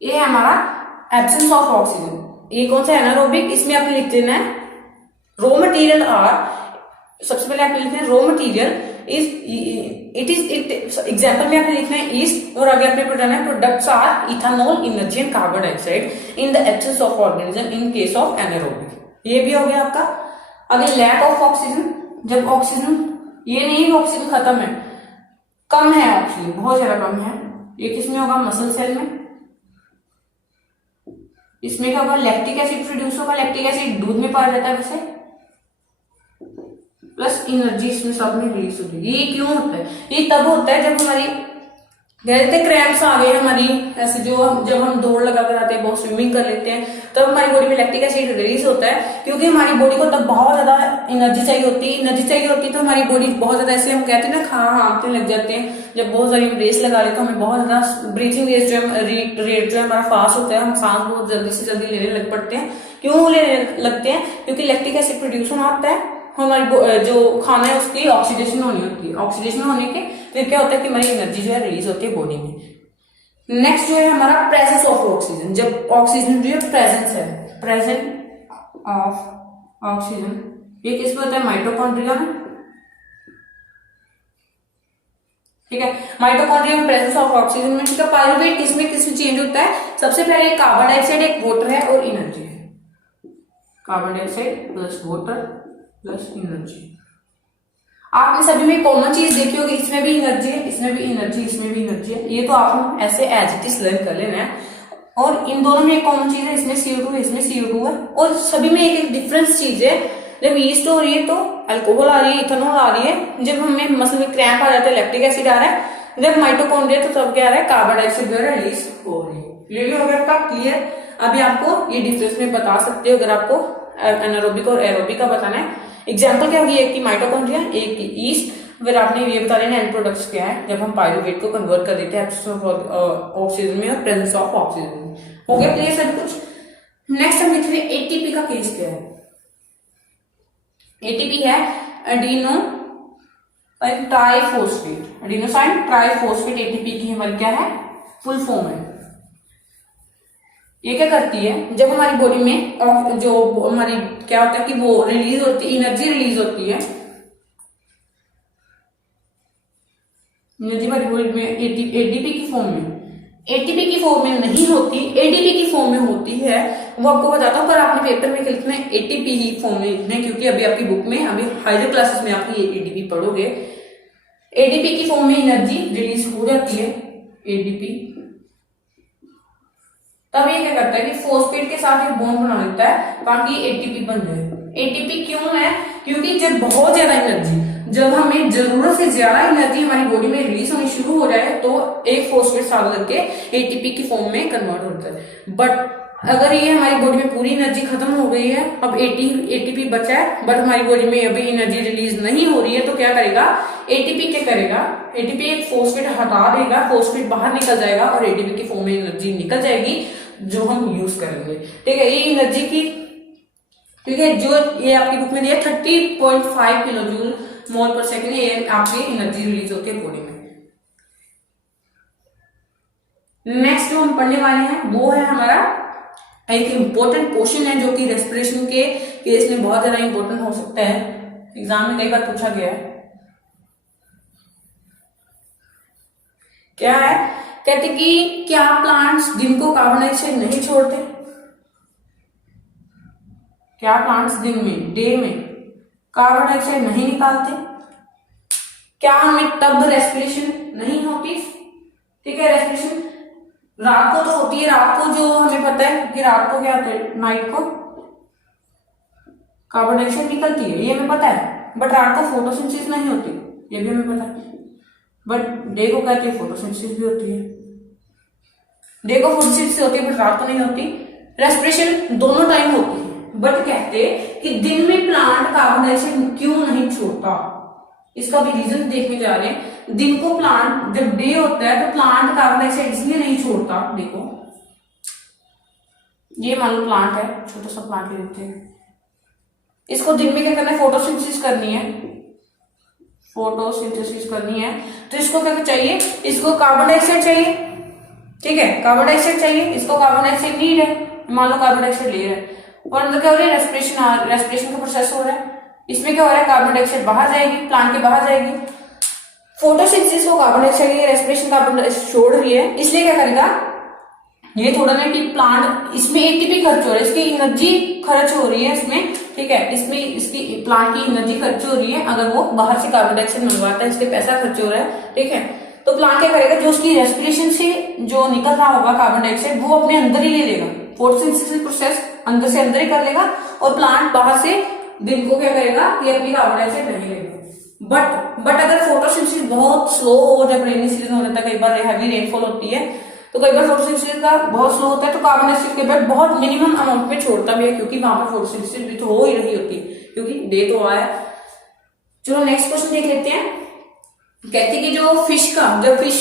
ये है हमारा एब्सेंस ऑफ ऑक्सीजन। ये कौन सा? एनारोबिक। इसमें आपने लिख देना है रॉ मटेरियल आर, सबसे पहले आप लिखते हैं रॉ मटेरियल एग्जाम्पल में आपने लिखना है इज और आगे आपने बताना है products are ethanol, energy and carbon dioxide in the absence of organism in case of anaerobic. ये भी हो गया आपका। अगर लैक ऑफ ऑक्सीजन, जब ऑक्सीजन, ये नहीं है ऑक्सीजन खत्म है, कम है ऑक्सीजन, बहुत ज्यादा कम है, ये किसमें होगा? मसल सेल में। इसमें क्या होगा? लैक्टिक एसिड प्रोड्यूस होगा। लैक्टिक एसिड दूध में पाया जाता है वैसे, प्लस एनर्जी इसमें सब में रिलीज होगी। ये क्यों होता है? ये तब होता है जब हमारी कहते हैं क्रैम्प्स आ गए हमारी, ऐसे जो जब हम दौड़ लगा कर आते हैं, बहुत स्विमिंग कर लेते हैं, तब हमारी बॉडी में लैक्टिक एसिड रिलीज होता है, क्योंकि हमारी बॉडी को तब बहुत ज्यादा एनर्जी चाहिए होती है। एनर्जी चाहिए होती है तो हमारी बॉडी बहुत ज्यादा, ऐसे हम कहते हैं ना, हाँफने लग जाते हैं। जब बहुत सारी रेस लगा लेते हैं, हमें बहुत ज्यादा ब्रीथिंग रेट जो है हमारा फास्ट होता है, हम सांस बहुत जल्दी से जल्दी लेने लग पड़ते हैं। क्यों लेने लगते हैं? क्योंकि लैक्टिक एसिड प्रोड्यूस होता है, हमारी जो खाना है उसकी ऑक्सीडेशन होनी होती है। ऑक्सीडेशन होने के फिर क्या होता है कि हमारी एनर्जी जो है रिलीज होती है बॉडी में। नेक्स्ट जो है हमारा प्रेजेंस ऑफ ऑक्सीजन। जब ऑक्सीजन जो है प्रेजेंस है, प्रेजेंट ऑफ ऑक्सीजन, ये किस पे होता है? माइटोकॉन्ड्रिया में। ठीक है, माइटोकॉन्ड्रिया में प्रेजेंस ऑफ ऑक्सीजन में। ठीक है, पायरुवेट किसमें चेंज होता है? सबसे पहले एक कार्बन डाइऑक्साइड, एक वाटर है और एनर्जी है। Carbon dioxide plus water plus energy. आपने सभी में कॉमन चीज देखी होगी, इसमें भी एनर्जी है, इसमें भी एनर्जी, इसमें भी एनर्जी है। ये तो आप ऐसे एज इट इज लर्न कर लेना है। और इन दोनों में एक कॉमन चीज है, इसमें CO2 है, इसमें CO2 है, और सभी में एक एक डिफरेंस चीज है। जब ईस्ट हो रही है तो अल्कोहल आ रही है, इथेनॉल आ रही है। जब हमें मसल में क्रैम्प आ जाता है, लैक्टिक एसिड आ रहा है। जब माइटोकॉन्ड्रिया तो तब क्या आ रहा है? कार्बन डाइऑक्साइड जो है रिलीज हो रही है। ये भी हो गया आपका क्लियर। अभी आपको ये डिफरेंस में बता सकते हो अगर आपको एनारोबिक और एरोबिक का बताना है। एग्जाम्पल क्या होगी? एक की माइटोकॉन्ड्रिया, एक की ईस्ट। फिर आपने ये बता देना एंड प्रोडक्ट्स क्या है जब हम पायरुवेट को कन्वर्ट कर देते हैं एब्सेंस ऑफ ऑक्सीजन में और प्रेजेंस ऑफ ऑक्सीजन में। हो गया क्लियर सब कुछ। नेक्स्ट हम देखते हैं एटीपी का केस क्या है। एटीपी है adeno triphosphate, adenosine triphosphate. ATP की हमारी क्या है? फुल फॉर्म है। ये क्या करती है? जब हमारी बॉडी में जो हमारी क्या होता है कि वो रिलीज होती है, एनर्जी रिलीज होती है, एनर्जी हमारी बॉडी में एटीपी की फॉर्म में, एटीपी की फॉर्म में नहीं होती, एडीपी की फॉर्म में होती है। वो आपको बताता हूँ, पर आपने पेपर में लिखना है एटीपी ही फॉर्म में लिखना है, क्योंकि अभी आपकी बुक में, अभी हायर क्लासेस में आप ये एटीपी पढ़ोगे। एडीपी की फॉर्म में एनर्जी रिलीज हो जाती है, एडीपी। तब ये क्या करता है कि फॉस्फेट के साथ एक बॉन्ड बना लेता है ताकि एटीपी बन जाए। एटीपी क्यों है? क्योंकि जब बहुत ज्यादा एनर्जी, जब हमें जरूरत से ज्यादा एनर्जी हमारी बॉडी में रिलीज होनी शुरू हो जाए तो एक फॉस्फेट साथ करके एटीपी की फॉर्म में कन्वर्ट होता है। बट अगर ये हमारी बॉडी में पूरी एनर्जी खत्म हो गई है, अब एटीपी बचा है, बट हमारी बॉडी में अभी एनर्जी रिलीज नहीं हो रही है, तो क्या करेगा? एटीपी क्या करेगा? एटीपी एक फॉस्फेट हटा देगा, फॉस्फेट बाहर निकल जाएगा और एटीपी की फॉर्म में एनर्जी निकल जाएगी जो हम यूज करेंगे। ठीक है, ये एनर्जी की, ठीक है, जो ये आपकी बुक में दिया 30.5 किलो जूल मोल पर सेकेंड, ये आपकी एनर्जी रिलीज होती है बॉडी में। नेक्स्ट जो हम पढ़ने वाले हैं वो है हमारा एक इंपॉर्टेंट क्वेश्चन है, जो कि रेस्पिरेशन के केस में बहुत ज्यादा इंपॉर्टेंट हो सकता है, एग्जाम में कई बार पूछा गया है। क्या है? कहते कि क्या प्लांट्स दिन को कार्बन डाइऑक्साइड नहीं छोड़ते? क्या प्लांट्स दिन में, डे में कार्बन डाइऑक्साइड नहीं निकालते? क्या हमें तब रेस्पिरेशन नहीं होती? ठीक है, रेस्पिरेशन रात को तो होती है। रात को जो हमें पता है कि रात को क्या होता है, नाइट को कार्बन डाइऑक्साइड निकलती है, ये हमें पता है। बट रात को फोटोसिंथेसिस नहीं होती, ये भी हमें पता है। बट डे को कहते हैं फोटोसिंथेसिस भी होती है। डे को फोटोसिंथेसिस होती है बट रात को नहीं होती। रेस्पिरेशन दोनों टाइम होती है, बट कहते कि दिन में प्लांट कार्बन डाइऑक्साइड क्यों नहीं छोड़ता, इसका भी रीजन देखने जा रहे हैं। दिन को प्लांट, जब डे होता है तो प्लांट कार्बन डाइऑक्साइड इसलिए नहीं छोड़ता। देखो ये मान लो प्लांट है, छोटा सा प्लांट ले लेते हैं, इसको दिन में क्या करना है? फोटोसिंथेसिस करनी है, फोटोसिंथेसिस करनी है, तो इसको क्या चाहिए? इसको कार्बन डाइऑक्साइड चाहिए। ठीक है, कार्बन डाइऑक्साइड चाहिए, इसको कार्बन डाइऑक्साइड नीड है, मान लो कार्बन डाइऑक्साइड ले रहा है, और अंदर क्या हो रहा है? रेस्पिरेशन का प्रोसेस हो रहा है। इसमें क्या हो रहा है? कार्बन डाइऑक्साइड बाहर जाएगी, प्लांट के बाहर जाएगी, फोटोसिंथेसिस को कार्बन डाइऑक्साइड की रेस्पिरेशन कार्बन डाइऑक्साइड छोड़ रही है, इसलिए क्या करेगा, ये थोड़ा ना कि प्लांट इसमें एटीपी खर्च हो रहा है, इसकी एनर्जी खर्च हो रही है इसमें, ठीक है, इसमें इसकी प्लांट की एनर्जी खर्च हो रही है। अगर वो बाहर से कार्बन डाइऑक्साइड मंगवाता है, इसके पैसा खर्च हो रहा है, ठीक है, तो प्लांट क्या करेगा, जो उसकी रेस्पिरेशन से जो निकल रहा होगा कार्बन डाइऑक्साइड वो अपने अंदर ही ले लेगा, फोटोसिंथेसिस प्रोसेस अंदर से अंदर ही कर लेगा, और प्लांट बाहर से दिन को क्या करेगा, ये अपनी कार्बन डाइऑक्साइड नहीं लेगा। बट अगर फोटोसिंथेसिस बहुत स्लो हो, जब रेनी सीजन हो जाता है, कई बार हैवी रेनफॉल होती है, तो कई बार फोटोसिंथेसिस का बहुत स्लो होता है, तो कार्बन डाइऑक्साइड के बाद बहुत मिनिमम अमाउंट में छोड़ता भी है, क्योंकि वहां पर फोटोसिंथेसिस भी तो हो ही रही होती है, क्योंकि डे तो आया। चलो नेक्स्ट क्वेश्चन देख लेते हैं। कहते हैं कि जो फिश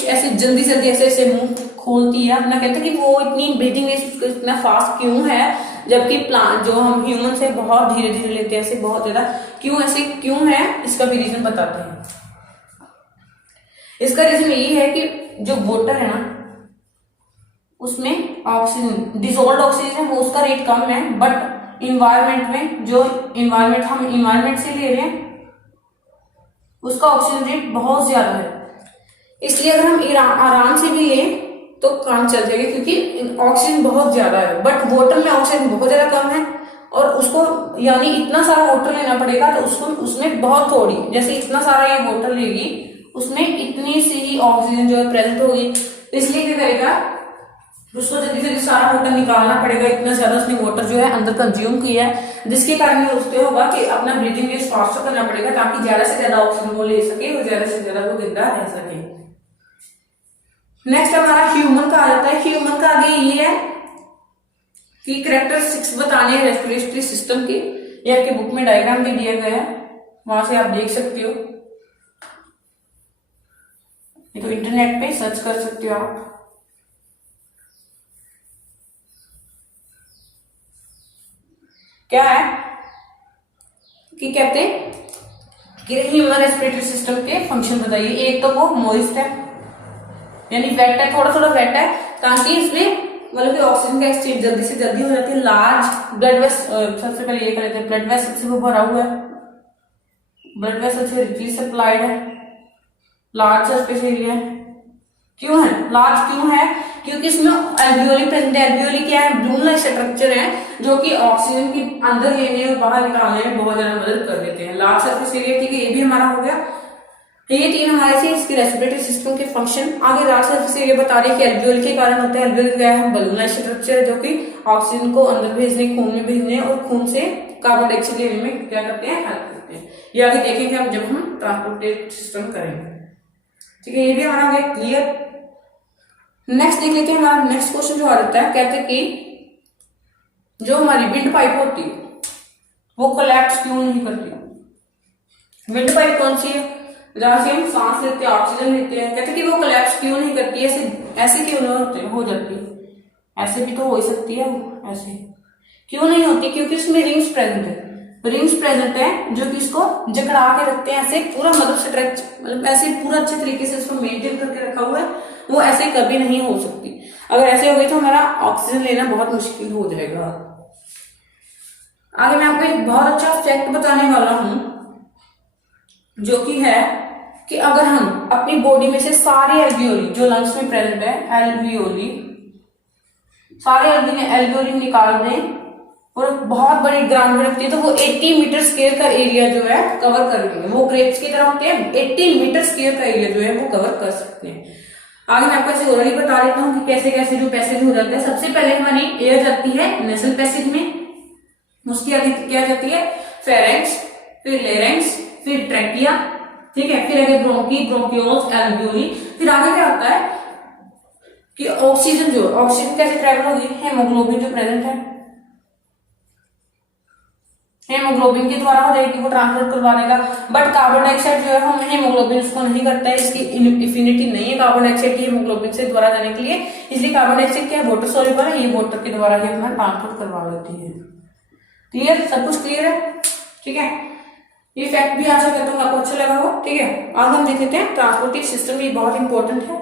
ऐसे जल्दी ऐसे मुंह खोलती है अपना, कहते हैं कि वो इतनी ब्रीथिंग रेट इतना फास्ट क्यों है, जबकि प्लांट जो हम ह्यूमन से बहुत धीरे धीरे लेते हैं, ऐसे बहुत ज्यादा ऐसे क्यों है, इसका भी रीजन बताते हैं। इसका रीजन यही है कि जो वाटर है ना, उसमें ऑक्सीजन, डिसॉल्व्ड ऑक्सीजन है, वो उसका रेट कम है, बट इन्वायरमेंट में जो हम इन्वायरमेंट से ले रहे हैं उसका ऑक्सीजन रेट बहुत ज्यादा है। इसलिए अगर हम आराम से भी लें तो काम चल जाएगा, क्योंकि ऑक्सीजन बहुत ज्यादा है, बट वाटर में ऑक्सीजन बहुत ज्यादा कम है, और उसको यानी इतना सारा वाटर लेना पड़ेगा, तो उसमें बहुत थोड़ी, जैसे इतना सारा ये वाटर लेगी, उसमें इतनी सी ही ऑक्सीजन जो है प्रेजेंट होगी, इसलिए क्या करेगा, उसको जल्दी जल्दी सारा वाटर निकालना पड़ेगा, इतना ज्यादा उसने वाटर जो है अंदर कंज्यूम किया है, जिसके कारण उससे होगा कि अपना ब्रीथिंग रेट फास्टर करना पड़ेगा, ताकि ज्यादा से ज्यादा ऑक्सीजन वो ले सके और ज्यादा से ज्यादा वो जिंदा रह सके। नेक्स्ट हमारा ह्यूमन का आ जाता है। ह्यूमन का आगे ये है कि कैरेक्टरिस्टिक्स बताने हैं रेस्पिरेटरी सिस्टम की, ये आपकी बुक में डायग्राम भी दिया गया है, वहां से आप देख सकते हो, ये तो इंटरनेट पे सर्च कर सकते हो आप। क्या है कि कहते हैं कि ह्यूमन रेस्पिरेटरी सिस्टम के फंक्शन बताइए। एक तो वो मॉइस्ट है, यानी वेट है, थोड़ा थोड़ा वेट है, ताकि इसमें मतलब कि ऑक्सीजन का एक्सचेंज जल्दी से जल्दी हो जाती है। लार्ज ब्लड वेसल, सबसे पहले ये कर लेते हैं, ब्लड वेसल से वो भरा हुआ है, ब्लड वेसल से रिचली सप्लाइड है, लार्ज सरफेस एरिया है। क्यों है लार्ज, क्यों है, क्योंकि इसमें एल्वियोली प्रेजेंट है। एल्वियोली क्या है, ब्लूम लाइक स्ट्रक्चर है, जो कि ऑक्सीजन की अंदर लेने और बाहर निकालने में बहुत ज्यादा मदद कर देते हैं। लार्ज सरफेस एरिया, ठीक है, ये भी हमारा हो गया। ये तीन हमारे से इसके रेस्पिरेटरी सिस्टम के फंक्शन। आगे लार्ज सरफेस एरिया बता रहे हैं कि एल्वियोल के कारण होता है। एल्वियोल क्या है, बलून लाइक स्ट्रक्चर है, जो कि ऑक्सीजन को अंदर भेजने, खून में भेजने और खून से कार्बन डाइऑक्साइड लेने में क्या करते हैं, हेल्प करते हैं। ये आगे देखेंगे हम जब हम ट्रांसपोर्टेट सिस्टम करेंगे, ठीक है। ये भी हमारा हो गया क्लियर। नेक्स्ट देख लेते हैं, हमारा नेक्स्ट क्वेश्चन जो आ जाता है, कहते हैं कि जो हमारी विंड पाइप होती है वो कोलैप्स क्यों नहीं करती। विंड पाइप कौन सी है, जहां से हम सांस लेते हैं, ऑक्सीजन लेते हैं, कहते हैं कि वो कोलैप्स क्यों नहीं करती, ऐसे क्यों नहीं हो जाती। ऐसे भी तो हो ही सकती है, ऐसे क्यों नहीं होती, क्योंकि उसमें रिंग्स प्रेजेंट है। रिंग्स प्रेजेंट है जो कि इसको जकड़ा के रखते हैं, ऐसे पूरा मतलब स्ट्रेच, मतलब ऐसे पूरा अच्छे तरीके से इसको मेंटेन करके रखा हुआ है, वो ऐसे कभी नहीं हो सकती। अगर ऐसे हो गई तो हमारा ऑक्सीजन लेना बहुत मुश्किल हो जाएगा। आगे मैं आपको एक बहुत अच्छा फैक्ट बताने वाला हूं, जो कि है कि अगर हम अपनी बॉडी में से सारे एल्वियोली जो लंग्स में प्रेजेंट है, एल्वियोली सारे एल्वियोली निकाल दें और बहुत बड़ी ग्राउंड में रखती है, तो वो 80 मीटर स्क्वायर का एरिया जो है कवर कर लेंगे। वो ग्रेप्स की तरह होते हैं, 80 मीटर स्क्वायर का एरिया जो है वो कवर कर सकते हैं। आगे मैं आपको ऐसे ऑलरेडी बता देता हूँ कि कैसे कैसे जो पैसेज हो जाते हैं। सबसे पहले हमारी एयर जाती है नेसल पैसेज में, उसकी आगे क्या जाती है, फेरेंक्स, फिर लेरेंक्स, फिर ट्रैकिया, ठीक है, फिर आगे ब्रोंकी, ब्रोंकियोल्स, एल्वियोली। फिर आगे क्या होता है कि ऑक्सीजन कैसे ट्रेवल होगी, हेमोग्लोबिन जो प्रेजेंट है, हेमोग्लोबिन के द्वारा हो जाएगी, वो ट्रांसपोर्ट करवा देगा। बट कार्बन डाइऑक्साइड जो है हम हेमोग्लोबिन उसको नहीं करता है, इसकी इफिनिटी नहीं है कार्बन डाइऑक्साइड की हेमोग्लोबिन से द्वारा जाने के लिए, इसलिए कार्बन डाइऑक्साइड क्या है, वाटर सॉल्युबल है, ये वाटर के द्वारा ही अपना ट्रांसपोर्ट करवा देती है। क्लियर, सब कुछ क्लियर है, ठीक है। ये फैक्ट भी आशा करता हूँ आपको अच्छा लगा हो, ठीक है। आज हम देख लेते हैं ट्रांसपोर्टिंग सिस्टम, ये बहुत इंपॉर्टेंट है।